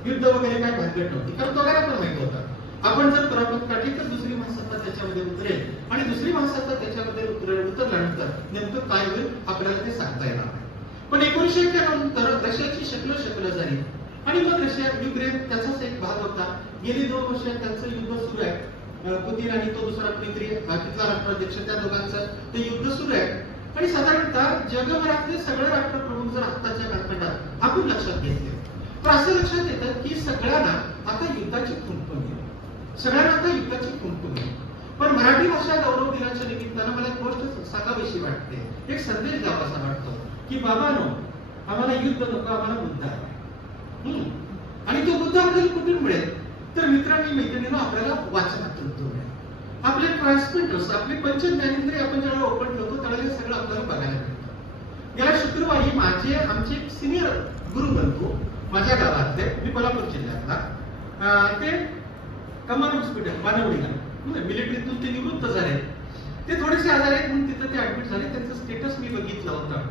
युद्ध वगैरे काय भानगड नव्हती, कारण दोघांना पण माहित होतं आपण जर कुरापत काढली तर दुसरी महासत्ता त्याच्यामध्ये उतरेल आणि दुसरी महासत्ता त्याच्यामध्ये उतरल्यानंतर नेमकं काय होईल आपल्याला ते सांगता येणार नाही. पण 1991 नंतर रशियाची शकलं झाली आणि मग रशिया युक्रेन त्याचाच एक भाग होता. गेली 2 वर्ष त्यांचं युद्ध सुरू आहे. पुतीन आणि तो दुसरा कुणीतरी तिथला राष्ट्राध्यक्ष, त्या दोघांचं ते युद्ध सुरू आहे आणि साधारणतः जगभरातले सगळे राष्ट्रप्रमुख जर आत्ताच्या कालखंडात आपण लक्षात घेतले तर असं लक्षात येतं की सगळ्यांना आता युद्धाची खुणखुण आहे. पण मराठी भाषा गौरव दिनाच्या निमित्तानं मला एक गोष्ट सांगावीशी वाटते, एक संदेश द्यावासा वाटतो की बाबांनो, आम्हाला युद्ध नको, आम्हाला बुद्ध आहे. आणि तो बुद्ध आपल्याला कुठून मिळेल तर मित्रांनी मैत्रिणींना आपल्याला वाचनातून मिळेल. आपले ट्रान्समिटर्स, आपले पंचज्ञानेंद्रिय आपण ज्यावेळेला ओपन ठेवतो त्यावेळेला सगळं आपल्याला बघायला मिळतं. गेल्या शुक्रवारी आमचे एक सिनियर गुरुबंधू माझ्या गावातले, मी कोल्हापूर जिल्ह्यातला, ते कमाल हॉस्पिटल बानवडीला मिलिटरीतून ते निवृत्त झाले. ते थोडेसे आजार आहेत म्हणून तिथं ते ऍडमिट झाले. त्यांचं स्टेटस मी बघितलं होतं.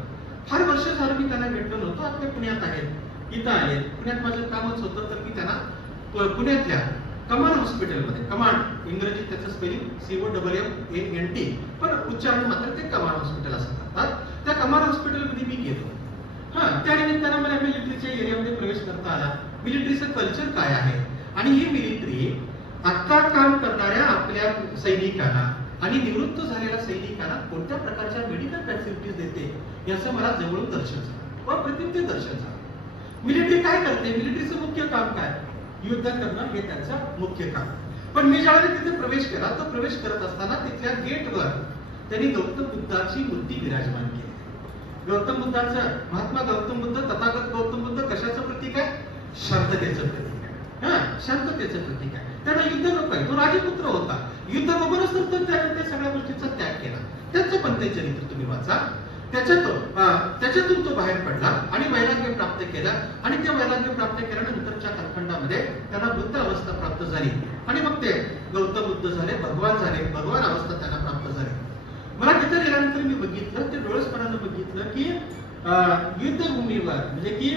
फार वर्ष झालं मी त्यांना भेटलो नव्हतो. आपल्या पुण्यात आहेत, इथं आहेत. पुण्यात माझं कामच होतं, तर मी त्यांना पुण्यातल्या कमाल हॉस्पिटलमध्ये, कमांड इंग्रजीत त्याचं स्पेलिंग COMMANT, पण उच्चारण मात्र ते कमाल हॉस्पिटल असं म्हणतात. त्या कमाल हॉस्पिटलमध्ये मी गेलो. त्या निमित्तानं मला मिलिटरीच्या एरियामध्ये प्रवेश करता आला. मिलिटरीचं कल्चर काय आहे आणि ही मिलिटरी आता काम करणाऱ्या आपल्या सैनिकांना आणि निवृत्त झालेल्या सैनिकांना कोणत्या प्रकारच्या मेडिकल फॅसिलिटीज देते याचं मला जवळून दर्शन झालं, अप्रतिम ते दर्शन झालं. मिलिटरी काय करते, मिलिटरीचं मुख्य काम काय, युद्ध करणं हे त्यांचं मुख्य काम. पण मी ज्यावेळेला तिथे प्रवेश केला, तो प्रवेश करत असताना तिथल्या गेटवर त्यांनी गौतम बुद्धाची मूर्ती विराजमान केली. गौतम बुद्धाचं, महात्मा गौतम बुद्ध, तथागत गौतम बुद्ध कशाचं प्रतीक आहे, शांततेचं प्रतीक आहे. शांततेचं प्रतीक आहे. त्यांना युद्ध नको आहे, तो राजपुत्र होता. युद्ध बघूनच तर त्याने त्या सगळ्या गोष्टीचा त्याग केला. त्यांचं पण ते चरित्र तुम्ही वाचा. त्याच्यातून तो बाहेर पडला आणि वैराग्य प्राप्त केला. आणि ते वैराग्य प्राप्त केल्यानंतरच्या कालखंडामध्ये त्यांना बुद्ध अवस्था प्राप्त झाली आणि मग ते गौतम बुद्ध झाले, भगवान झाले. भगवान अवस्था त्यांना प्राप्त झाली. मला तिथे गेल्यानंतर मी बघितलं, ते डोळसपणानं बघितलं की युद्धभूमीवर, म्हणजे की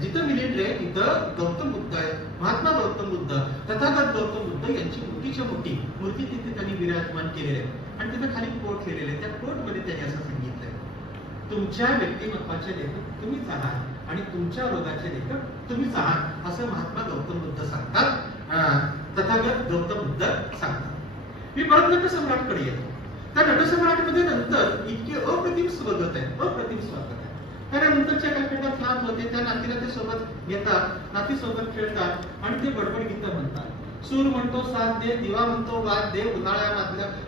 जिथं मिलिटरी आहे तिथं गौतम बुद्ध आहे, महात्मा गौतम बुद्ध, तथागत गौतम बुद्ध यांची मोठीच्या मोठी मूर्ती तिथे त्यांनी विराजमान केलेली आहे. आणि तिथे खाली कोट लिहिलेले आहे. त्या कोटमध्ये त्यांनी असं सांगितलंय, तुमच्या व्यक्तिमत्वाचे लेखक तुम्हीच आहात आणि तुमच्या रोगाचे लेखक तुम्हीच आहात, असं महात्मा गौतम बुद्ध सांगतात, तथागत गौतम बुद्ध सांगतात. मी परत नटसम्राटकडे येतो. त्या नटसम्राटमध्ये नंतर इतके अप्रतिम स्वागत आहे, अप्रतिम स्वागत आहे. त्यानंतरच्या कालखंडात नात होते, त्या नातीला ते सोबत घेतात, नाती सोबत खेळतात आणि ते बडबड गीतं म्हणतात. सूर म्हणतो साथ दे, दिवा म्हणतो वाद दे,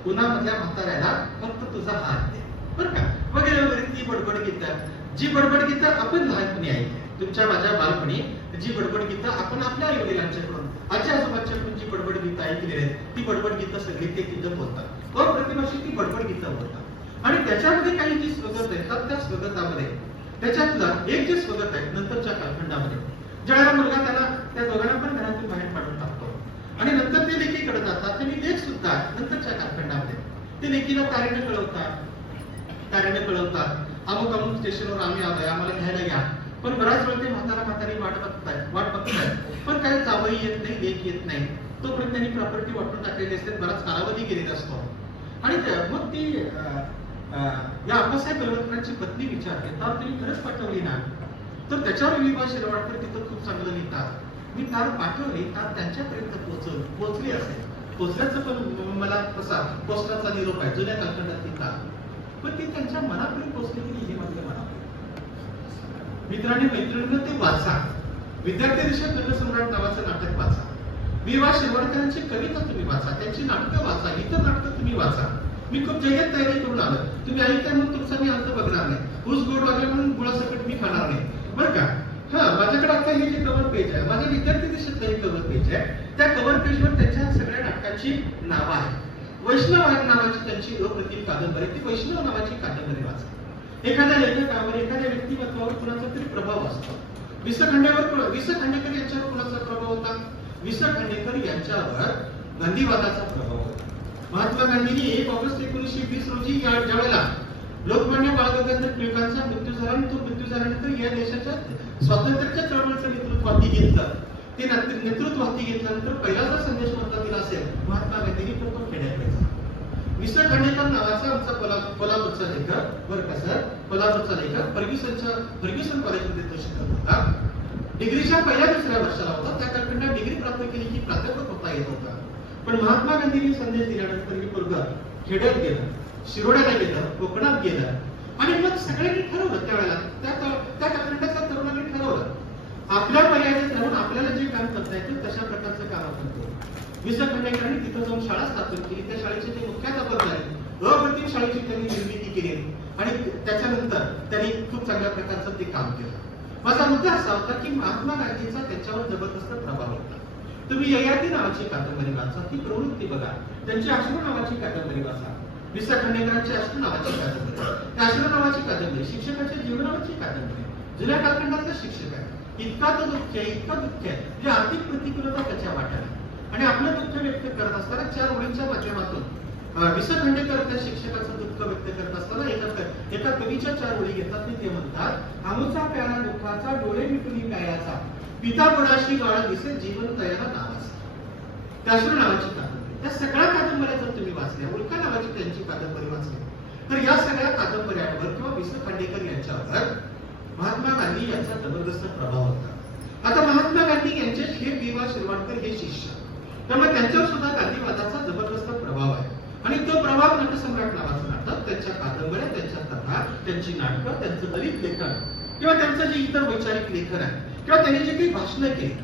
उन्हामधल्या म्हाताऱ्याला फक्त तुझा हात दे, बरं का, वगैरे वगैरे ती बडबड गीतं. जी बडबड गीतं आपण लहानपणी ऐकली, तुमच्या माझ्या बालपणी जी बडबड गीतं आपण आपल्या आई वडिलांच्याकडून, आजी आजोबांच्याकडून जी बडबड गीतं ऐकलेली आहेत, ती बडबड गीतं सगळी ते तिथं बोलतात. अप्रतिम अशी ती बडबड गीतं बोलतात. आणि त्याच्यामध्ये काही जी स्वगत येतात, त्या स्वगतामध्ये त्याच्यातलं एक जे स्वगत आहे नंतरच्या कालखंडामध्ये, ज्यावेळेला मुलगा त्याला त्या दोघांना पण घरातून बाहेर काढून टाकतो आणि नंतर ते लेकीकडे जातात. त्यांनी लेख सुद्धा नंतरच्या कालखंडामध्ये ते लेकीला तारेने कळवतात, अमुक अमुक स्टेशनवर आम्ही आलोय, आम्हाला घ्यायला या. पण बराच वेळ ते म्हातारी वाट बघतायत, पण काय जावई येत नाही, लेख येत नाही. तोपर्यंत त्यांनी प्रॉपर्टी वाटून टाकलेली असते, बराच कालावधी गेलेला असतो. आणि मग ती या अप्पासाहेब बेलवलकरांची पत्नी विचारते, तर तुम्ही खरंच पाठवली ना? तर त्याच्यावर विभा शिरवाडकर तिथं खूप चांगलं लिहितात, मी तार पाठवली, तार त्यांच्यापर्यंत पोहोचली असेल. पोहोचल्याचं पण मला कसा पोस्टाचा निरोप आहे, जुन्या कालखंडात लिहितात, पण ती त्यांच्या मनापर्यंत पोहोचली की हे माझ्या मनापर्यंत. मित्रांनी मैत्रिणींना ते वाचा. विद्यार्थी दिवशी नटसम्राट नावाचं नाटक वाचा. विभा शिरवाडकरांची कविता तुम्ही वाचा, त्यांची नाटकं वाचा, इतर नाटकं तुम्ही वाचा. मी खूप जय्यत तयारी करून आलो. तुम्ही ऐकताय म्हणून तुमचा मी अंत बघणार नाही, ऊस गोड लागले म्हणून गुळासकट मी खाणार नाही, बरं का. माझ्याकडे आता हे जे कव्हर पेज आहे, माझ्या विद्यार्थी दिवशीतलं हे कव्हर पेज आहे. त्या कव्हर पेजवर त्यांच्या सगळ्या नाटकांची नावं आहेत. वैष्णव नावाची त्यांची अप्रतिम कादंबरी, ती वैष्णव नावाची कादंबरी वाचा. एखाद्या लेखकावर, एखाद्या व्यक्तिमत्वावर कुणाचा तरी प्रभाव असतो. वि स खांडेकर यांच्यावर कुणाचा प्रभाव होता? वि स खांडेकर यांच्यावर गांधीवादाचा प्रभाव होता. महात्मा गांधींनी 1 ऑगस्ट 1920 रोजी ज्यावेळेला लोकमान्य बाळ गंगाधर टिळकांचा मृत्यू झाला आणि तो मृत्यू झाल्यानंतर या देशाच्या स्वातंत्र्याच्या चळवळीचं नेतृत्व हाती घेतलं. ते नेतृत्व हाती घेतल्यानंतर पहिला जर संदेश कोणता दिला असेल महात्मा गांधींनी, तर तो खेड्याकडे. वि स खांडेकर नावाचा आमचा कोल्हापूरचा लेखक, बरं का सर, कोल्हापूरचा लेखक फर्ग्युसन कॉलेजमध्ये तो शिकत होता. डिग्रीच्या पहिल्या दुसऱ्या वर्षाला होता. त्या कालखंडात डिग्री प्राप्त केली की प्राध्यापक होता येत होता. पण महात्मा गांधींनी संदेश दिल्यानंतर मी पोरगा खेड्यात गेलं, शिरोड्याला गेलं, कोकणात गेलं आणि मग सगळ्यांनी ठरवलं त्यावेळेला, त्या कालखंडाच्या तरुणांनी ठरवलं आपल्या मर्यादेत राहून आपल्याला जे काम करता येतं तशा प्रकारचं काम आपण करू. वि स खांडेकरांनी तिथं जाऊन शाळा स्थापन केली. त्या शाळेचे ते मुख्याध्यापक झाले. अप्रतिम शाळेची त्यांनी निर्मिती केली आणि त्याच्यानंतर त्यांनी खूप चांगल्या प्रकारचं ते काम केलं. माझा मुद्दा असा होता की महात्मा गांधींचा त्याच्यावर जबरदस्त प्रभाव होता. तुम्ही ययाती नावाची कादंबरी वाचा, ती प्रवृत्ती बघा. त्यांची अश्रू नावाची कादंबरी वाचा. विसा खांडेकरांची अश्रू नावाची कादंबरी, अश्रू नावाची कादंबरी शिक्षकाच्या जीवनावरची कादंबरी, जुन्या कालखंडातला शिक्षक आहे, इतका तो दुःख आहे, इतका दुःख आहे, म्हणजे आर्थिक प्रतिकूलता त्याच्या वाट्याला, आणि आपलं दुःख व्यक्त करत असताना 4 ओळींच्या माध्यमातून विसा खांडेकर त्या शिक्षकाचं दुःख व्यक्त करत असताना एका कवीच्या 4 ओळी घेतात आणि ते म्हणतात, आमचा प्याला दुःखाचा डोळे मिटून प्यायाचा, पिता गुणाशी गाळा दिसे जीवन तयाला नावाचा. त्याश्रू नावाची कादंबरी, त्या सगळ्या कादंबऱ्या जर तुम्ही वाचल्या, उल्का नावाची त्यांची कादंबरी वाचली, तर या सगळ्या कादंबऱ्यांवर किंवा विसा खांडेकर यांच्यावर महात्मा गांधी यांचा जबरदस्त प्रभाव होता. आता महात्मा गांधी यांचे हे वि.वा. शिरवाडकर हे शिष्य, त्यामुळे त्यांच्यावर सुद्धा गांधीवादाचा जबरदस्त प्रभाव आहे. आणि तो प्रभाव नटसम्राट नावाचं नाटक, त्यांच्या कादंबऱ्या, त्यांच्या कथा, त्यांची नाटकं, त्यांचं दलित लेखन किंवा त्यांचं जे इतर वैचारिक लेखन आहे किंवा त्यांनी जे काही भाषणं केली,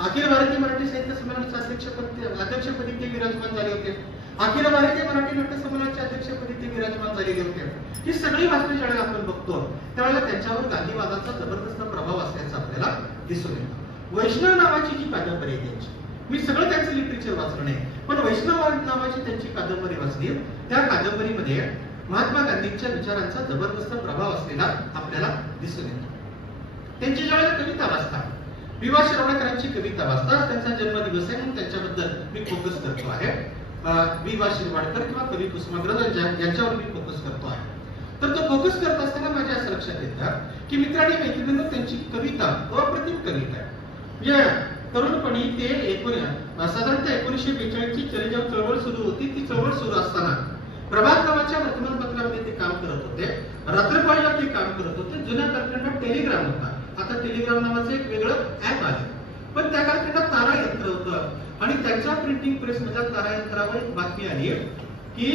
अखिल भारतीय मराठी साहित्य संमेलनाच्या अध्यक्षपदी ते विराजमान झाले होते, अखिल भारतीय मराठी नाट्य संमेलनाच्या अध्यक्षपदी ते विराजमान झालेले होते. ही सगळी भाषणे ज्यावेळेला आपण बघतो त्यावेळेला त्यांच्यावर गांधीवादाचा जबरदस्त प्रभाव असल्याचं आपल्याला दिसून येतं. वैष्णव नावाची जी कादंबरी आहे त्यांची, मी सगळं त्यांचं लिटरेचर वाचलं नाही, पण वैष्णव नावाची त्यांची कादंबरी वाचली, त्या कादंबरीमध्ये महात्मा गांधींच्या विचारांचा जबरदस्त प्रभाव असलेला आपल्याला दिसून येतो. त्यांची ज्यावेळेला कविता वाचतात, वि.वा. शिरवाडकरांची कविता वाचतात, त्यांचा जन्मदिवस आहे म्हणून त्यांच्याबद्दल मी फोकस करतो आहे. वि.वा. शिरवाडकर किंवा कवी कुसुमाग्रज यांच्यावर मी फोकस करतो आहे. तर तो फोकस करत असताना माझ्या असं लक्षात येतं की मित्रांनी मैत्रिणींना त्यांची कविता अप्रतिम कविता आहे. म्हणजे तरुणपणी ते साधारणतः 1942 ची चलेजाव चळवळ सुरू होती. ती चळवळ सुरू असताना प्रभात नावाच्या वर्तमानपत्रामध्ये ते काम करत होते, रात्रपाळीला ते काम करत होते. जुन्या कालखंडात टेलिग्राम होता, आता टेलिग्राम नावाचं एक वेगळं ऍप आलं, पण त्या कालखंडात तारा यंत्र होतं आणि त्यांच्या प्रिंटिंग प्रेस मध्ये तारा यंत्रावर एक बातमी आली की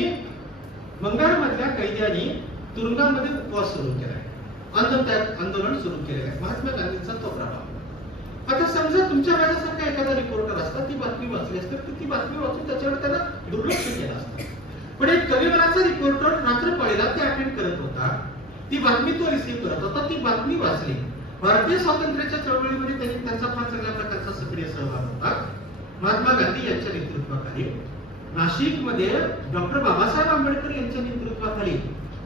बंगालमधल्या कैद्यांनी तुरुंगामध्ये उपवास सुरू केलाय, आंदोलन सुरू केलेलं आहे. महात्मा गांधींचा तो प्रभाव. आता समजा तुमच्या माझ्यासारखा एखादा रिपोर्टर असता, ती बातमी वाचली असते तर ती बातमी वाचून त्याच्यावर त्याला दुर्लक्ष केलं असतं. पण एक कविमनाचा रिपोर्टर रात्रपाळीला ते अटेंड करत होता, ती बातमी तो रिसीव्ह करत होता, ती बातमी वाचली. भारतीय स्वातंत्र्याच्या चळवळीमध्ये त्यांनी त्यांचा फार चांगल्या प्रकारचा सक्रिय सहभाग होता. महात्मा गांधी यांच्या नेतृत्वाखाली नाशिकमध्ये डॉक्टर बाबासाहेब आंबेडकर यांच्या नेतृत्वाखाली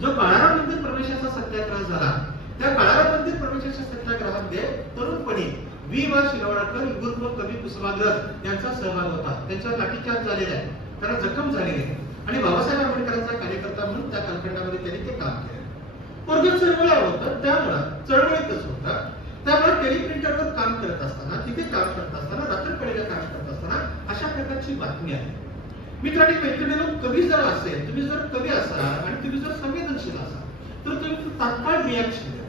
जो काळाराम मंदिर प्रवेशाचा सत्याग्रह झाला, त्या काळाराम मंदिर प्रवेशाच्या सत्याग्रहामध्ये तरुणपणी वि.वा. शिरवाडकर उर्फ कवी कुसुमाग्रज यांचा सहभाग होता. त्यांच्यावर लाठीचार्ज झालेला आहे, त्यांना जखम झालेली आहे आणि बाबासाहेब आंबेडकरांचा कार्यकर्ता म्हणून त्या कालखंडामध्ये त्यांनी ते काम केलं. वर्ग चळवळ होतं, त्यामुळे चळवळीतच होता, त्यामुळे टेलिप्रिंटरवर काम करत असताना, तिथे काम करत असताना, रात्रपाळीला काम करत असताना अशा प्रकारची बातमी आहे. मित्रांनी मैत्रिणींनो, कवी जर असेल, तुम्ही जर कवी असाल आणि तुम्ही जर संवेदनशील असाल तर तुम्ही तात्काळ रिॲक्शन द्या.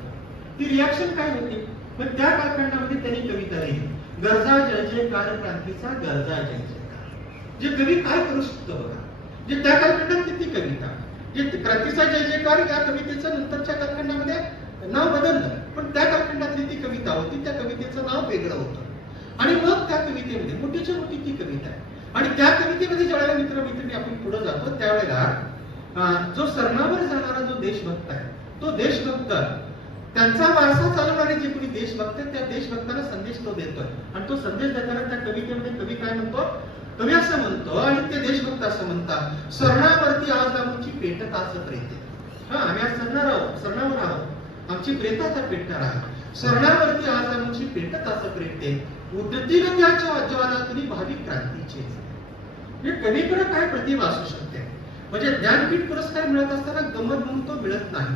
ती रिॲक्शन काय होती? पण त्या कालखंडामध्ये त्यांनी कविता लिहिली, गरजा जय जयकार क्रांतीचा, गरजा जय जयकार. जे कवी काय करू शकतो बघा, जे त्या कालखंडात किती कविता, जे क्रांतीचा जय जयकार या कवितेचं नंतरच्या कालखंडामध्ये नाव बदललं, पण त्या कालखंडातली ती कविता होती, त्या कवितेचं नाव वेगळं होतं आणि मग त्या कवितेमध्ये मोठीच्या मोठी ती कविता आहे. आणि त्या कवितेमध्ये ज्यावेळेला मित्रमैत्रिणी आपण पुढे जातो त्यावेळेला जो सरणावर जाणारा जो देशभक्त आहे, तो देशभक्त त्यांचा वारसा चालवणारे जे कोणी देशभक्त आहेत, त्या देशभक्ताला संदेश तो देतोय आणि तो संदेश देताना त्या कवितेमध्ये कवी काय म्हणतो? कवी असं म्हणतो आणि ते देशभक्त असं म्हणतात, सरणावरती आज आमची पेटत असत प्रेते. आम्ही आज सरणावर आहोत, आमची प्रेत आता पेटणार आहे. सरणावरती आज आमची पेटत असत प्रेते, उठतील त्याच्या ज्वालातून भावी क्रांतीचे. म्हणजे कवीकडे काय प्रतिभा असू शकते. म्हणजे ज्ञानपीठ पुरस्कार मिळत असताना गंमत म्हणून तो मिळत नाही.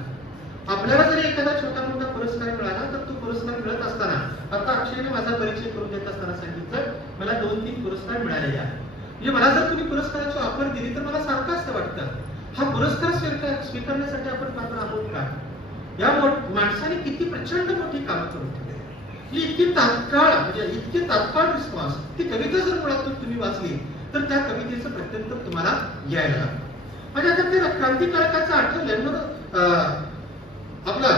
आपल्याला जरी एखादा छोटा मोठा पुरस्कार मिळाला तर तो पुरस्कार मिळत असताना, आता अक्षयने माझा परिचय करून देत असताना सांगितलं मला 2-3 पुरस्कार मिळालेले आहेत. म्हणजे मला जर तुम्ही पुरस्काराची ऑफर दिली तर मला सारखं असं वाटतं, हा पुरस्कार स्वीकारण्यासाठी आपण पात्र आहोत का? या माणसाने किती प्रचंड मोठी कामं करून ठेवली, इतकी तात्काळ रिस्पॉन्स. ती कविता जर मुळातून तुम्ही वाचली तर त्या कवितेचं प्रत्यंतर तुम्हाला यायला लागतं. म्हणजे आता ते क्रांतिकारकाचं आठवलं मग आपला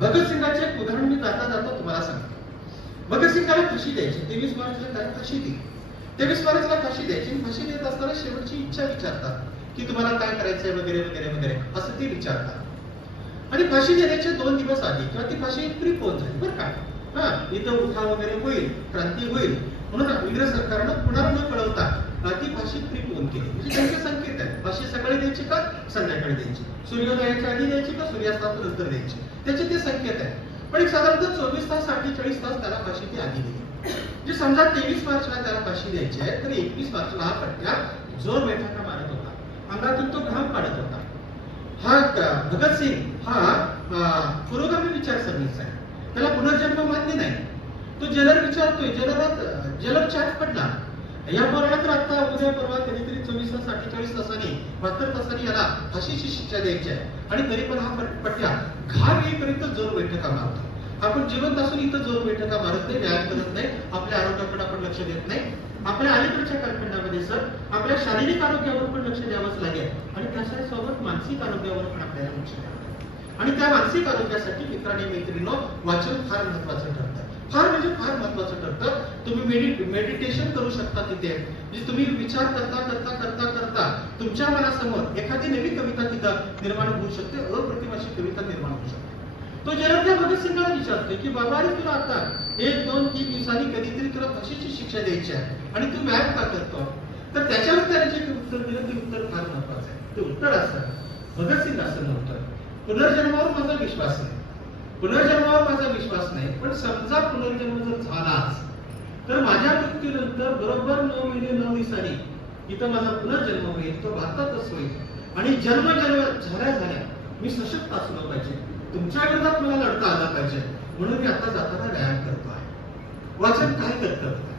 भगतसिंगाचे एक उदाहरण मी जाता तुम्हाला सांगतो. भगतसिंगाला फाशी द्यायची, 23 मार्चला त्याला फाशी दिली. 23 मार्चला फाशी द्यायची. फाशी देत असताना शेवटची इच्छा विचारतात की तुम्हाला काय करायचंय वगैरे वगैरे वगैरे असं ते विचारतात. आणि फाशी देण्याच्या 2 दिवस आधी किंवा ती फाशी प्रीपोज झाली बरं का, इथं उठाव वगैरे होईल, क्रांती होईल म्हणून इंग्रज सरकारनं पुन्हा न कळवता ती फाशी प्रीपोन केली. म्हणजे त्यांचे संकेत आहे फाशी सकाळी द्यायची का संध्याकाळी द्यायची, सूर्योदयाच्या आधी द्यायची का सूर्यास्तानंतर द्यायची, त्याचे ते संकेत आहे. पण एक साधारणतः 24 तास 48 तास त्याला फाशी ती आधी दिली. जे समजा 23 मार्चला त्याला फाशी द्यायची आहे, तर 21 मार्चला हा पट्ट्या जोर बैठका मारत होता, अंगातून तो घाम काढत होता. हा भगतसिंग हा पुरोगामी विचारसरणीचा आहे, त्याला पुनर्जन्म मान्य नाही. तो जलर विचारतोय, जलर चार्ज पडला. या पोराला तर आता उद्या परवा कधीतरी 24 तास 48 तासांनी 72 तासांनी याला फाशीची शिक्षा द्यायची आहे, आणि तरी पण हा पट्ट्या घाम येईपर्यंत जोर बैठका मारतो. आपण जिवंत असून इथं जोर बैठका मारत नाही, व्यायाम करत नाही, आपल्या आरोग्याकडे आपण लक्ष देत नाही. आपल्या अलीकडच्या कालखंडामध्ये सर आपल्या शारीरिक आरोग्यावर पण लक्ष द्यावंच लागेल, आणि त्याच्या सोबत मानसिक आरोग्यावर पण आपल्याला लक्ष द्यावं लागेल. आणि त्या मानसिक आरोग्यासाठी मित्रांनी मैत्रिणींनो वाचन फार महत्वाचं ठरतं, फार म्हणजे फार महत्वाचं ठरतं. तुम्ही मेडिटेशन करू शकता तिथे, म्हणजे तुम्ही विचार करता करता करता करता तुमच्या मनासमोर एखादी नवी कविता तिथं निर्माण होऊ शकते, अप्रतिम अशी कविता निर्माण होऊ शकते. तो जलद भगतसिंगाला विचारतोय की बाबा रे तुला आता 1, 2, 3 दिवसांनी कधीतरी तुला फाशीची शिक्षा द्यायची आहे, आणि तू व्यायाम का करतो? तर त्याच्यावर त्याने जे उत्तर दिलं ते उत्तर फार महत्वाचं आहे. ते उत्तर असं, भगतसिंग असं नव्हतं, पुनर्जन्मावर माझा विश्वास नाही, पुनर्जन्मावर माझा विश्वास नाही, पण समजा पुनर्जन्म जर झालाच तर माझ्या मृत्यूनंतर बरोबर 9 महिने 9 दिवसांनी इथं माझा पुनर्जन्म होईल, तो भारतातच होईल, आणि जन्म झाल्या मी सशक्त असलो पाहिजे, तुमच्या विरोधात मला लढता आला पाहिजे, म्हणून मी आता जाताना व्यायाम करतो आहे. वाचन काय करतं?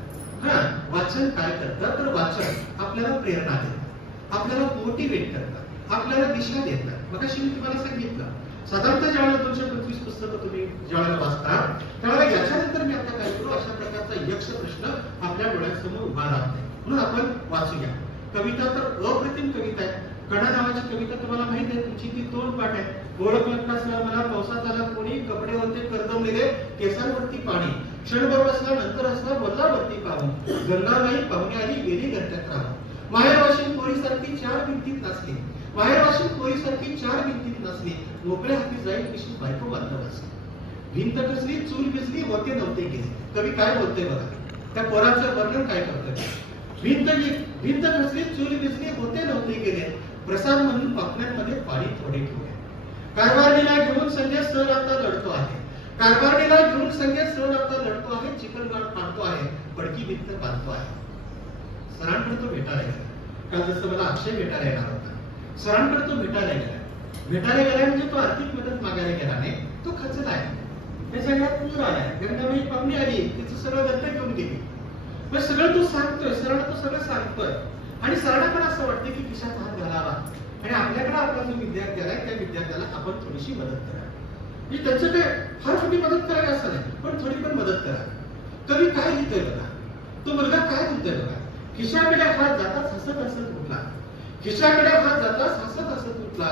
वाचन काय करतं तर वाचन आपल्याला प्रेरणा देतं, आपल्याला मोटिवेट करतं, आपल्याला दिशा देतं. मगाशी मी तुम्हाला सांगितलं, साधारणतः ज्यावेळेला 225 पुस्तकं तुम्ही ज्यावेळेला वाचता त्यावेळेला याच्यानंतर मी आता काय करू, अशा प्रकारचा यक्ष प्रश्न आपल्या डोळ्यासमोर उभा राहत नाही, म्हणून आपण वाचूया. कविता तर अप्रतिम कविता आहे. कडा नावाची कविता तुम्हाला माहित आहे, तुमची ती तोंडपाठ आहे. ओळख लागताच मला पावसात आला कोणी, कपडे होते करदमलेले, केसांवरती पाणी, क्षणभर बसला नंतर हसला बोलला वरती पाहून, गंगाबाई पाहुणे आली गेली घरट्यात राहून, माहेरवाशीन पोरीसारखी 4 भिंतीत नसली, माहेरवाशीन पोरीसारखी 4 भिंतीत नसली, मोकळ्या हाती जाईल कशी बायको बांधत असली, भिंत कसली चूल भिजली होते नव्हते गेले. कवी काय बोलतोय बघा, त्या पोराचं वर्णन काय करतोय. भिंत कसली चूल भिजली होते नव्हते गेले, प्रसाद म्हणून पापण्यांमध्ये पाणी थोडे ठेवले, कारभारणीला घेऊन संजय सर आता लढतो आहे, कारभारणीला घेऊन संजय सर आता लढतो आहे, चिकनगाड पाडतो आहे, पडकी भिंत बांधतो आहे. सरांकडे तो भेटायला गेला, काल जसं मला अक्षय भेटायला येणार होता, सरांकडे तो भेटायला गेला म्हणजे तो आर्थिक मदत मागायला गेला नाही, तो खचला आहे. त्याच्या घरात पूर आलाय, गंगाबाई पाहुणी आली, तिचं सगळं दत्त घेऊन गेली. पण सगळं तो सांगतोय, सरांना तो सगळं सांगतोय, आणि सरांना पण असं वाटतं की खिशात हात घालावा, आणि आपल्याकडे आपला जो विद्यार्थी आलाय त्या विद्यार्थ्याला आपण थोडीशी मदत करा. म्हणजे त्याचं काय फार मोठी मदत करावी असं नाही, पण थोडी पण मदत करा. कवी काय लिहितोय बघा, तो मुलगा काय लिहितोय बघा. खिशाकडे हात जाताच हसत हसत उठला, खिशाकडे हात जाताच हसत हसत उठला,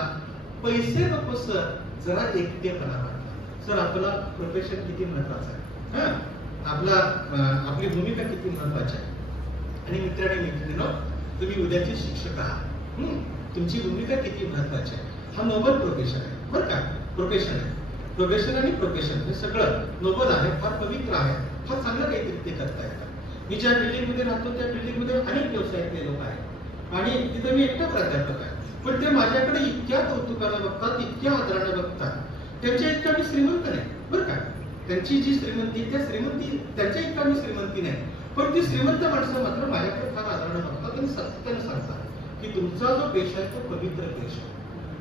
पैसे नको सर जरा एकटेपणा वाटला. सर आपला प्रोफेशन किती महत्वाचं आहे, आपली भूमिका किती महत्वाची आहे. आणि मित्रांनी मैत्रिणींनो, तुम्ही उद्याचे शिक्षक आहात, तुमची भूमिका किती महत्वाची आहे. हा नोबल प्रोफेशन आहे बरं का, प्रोफेशन आहे. प्रोफेशन आणि प्रोफेशन हे सगळं नोबल आहे, फार पवित्र आहे, फार चांगलं काहीतरी ते करता येतं. मी ज्या बिल्डिंग मध्ये राहतो त्या बिल्डिंग मध्ये अनेक व्यवसायातले लोक आहेत, आणि तिथे मी एकटा प्राध्यापक आहे, पण ते माझ्याकडे इतक्या कौतुकानं बघतात, इतक्या आदरानं बघतात. त्यांच्या इतका मी श्रीमंत नाही बरं का, त्यांची जी श्रीमंती त्यांच्या इतका मी श्रीमंती नाही, पण ती श्रीमंत माणसं मात्र माझ्याकडे फार आदरानं बघतात आणि सत्यानं सांगतात की तुमचा जो पेश आहे तो पवित्र पेश आहे.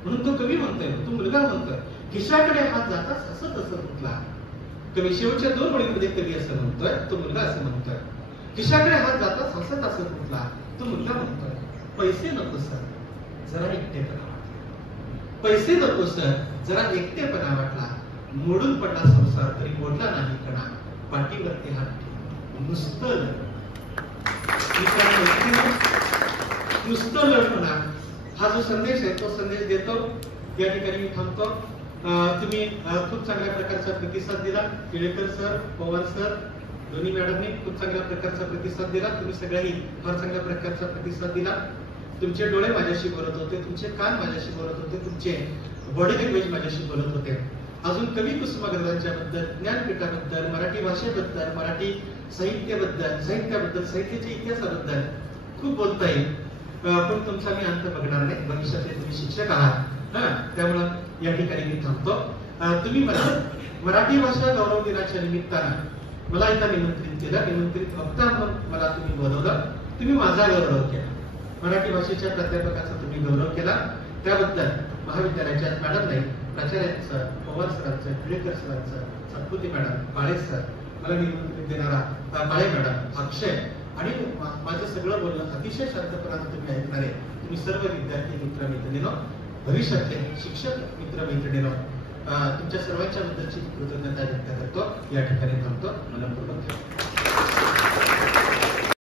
म्हणून तो कवी म्हणतोय, तो मुलगा म्हणतोय, खिशाकडे हात जाताच हसत हसत उठला. कवी शेवटच्या 2 ओळींमध्ये कवी असं म्हणतोय, तो मुलगा असं म्हणतोय, खिशाकडे हात जाताच हसत हसत उठला. तो मुलगा म्हणतोय, पैसे नको सर जरा एकटेपणा वाटला, पैसे नको सर जरा एकटेपणा वाटला, मोडून पडला संसार तरी मोडला नाही कणा, पाठीवरती हात ठेवून नुसतं लढ. नुसतं लढ म्हणा, हा जो संदेश आहे तो संदेश देतो. या ठिकाणी मी थांबतो. तुम्ही खूप चांगल्या प्रकारचा प्रतिसाद दिला. टिळेकर सर, पवार सर दोन्ही मॅडमने खूप चांगल्या प्रकारचा प्रतिसाद दिला. तुम्ही सगळ्यांनी फार चांगल्या प्रकारचा प्रतिसाद दिला. तुमचे डोळे माझ्याशी बोलत होते, तुमचे कान माझ्याशी बोलत होते, तुमचे बॉडी लँग्वेज माझ्याशी बोलत होते. अजून कवी कुसुमाग्रजांच्या बद्दल, ज्ञानपीठाबद्दल, मराठी भाषेबद्दल, मराठी साहित्याबद्दल, साहित्याच्या इतिहासाबद्दल खूप बोलता येईल. पण तुमचा मी अंत बघणार नाही. भविष्यातले तुम्ही शिक्षक आहात, त्यामुळं या ठिकाणी मी थांबतो. तुम्ही मला मराठी भाषा गौरव दिनाच्या निमित्तानं मला इथं निमंत्रित केलं. निमंत्रित वक्ता म्हणून मला तुम्ही बोलवलं. तुम्ही माझा गौरव केला, मराठी भाषेच्या प्राध्यापकाचा तुम्ही गौरव केला. त्याबद्दल महाविद्यालयाच्या मॅडम नाही, प्राचार्यांचं, पवार सरांचं, टिळेकर सरांचं, सातपुते मॅडम, काळे सर, मला निमंत्रित देणारा काळे मॅडम, अक्षय आणि माझं सगळं बोलणं अतिशय शांतपणाने तुम्ही ऐकणारे तुम्ही सर्व विद्यार्थी मित्र मैत्रिणींनो, भविष्यातले शिक्षक मित्र मैत्रिणींनो, तुमच्या सर्वांच्या बद्दलची कृतज्ञता व्यक्त करतो. या ठिकाणी थांबतो. मनपूर्वक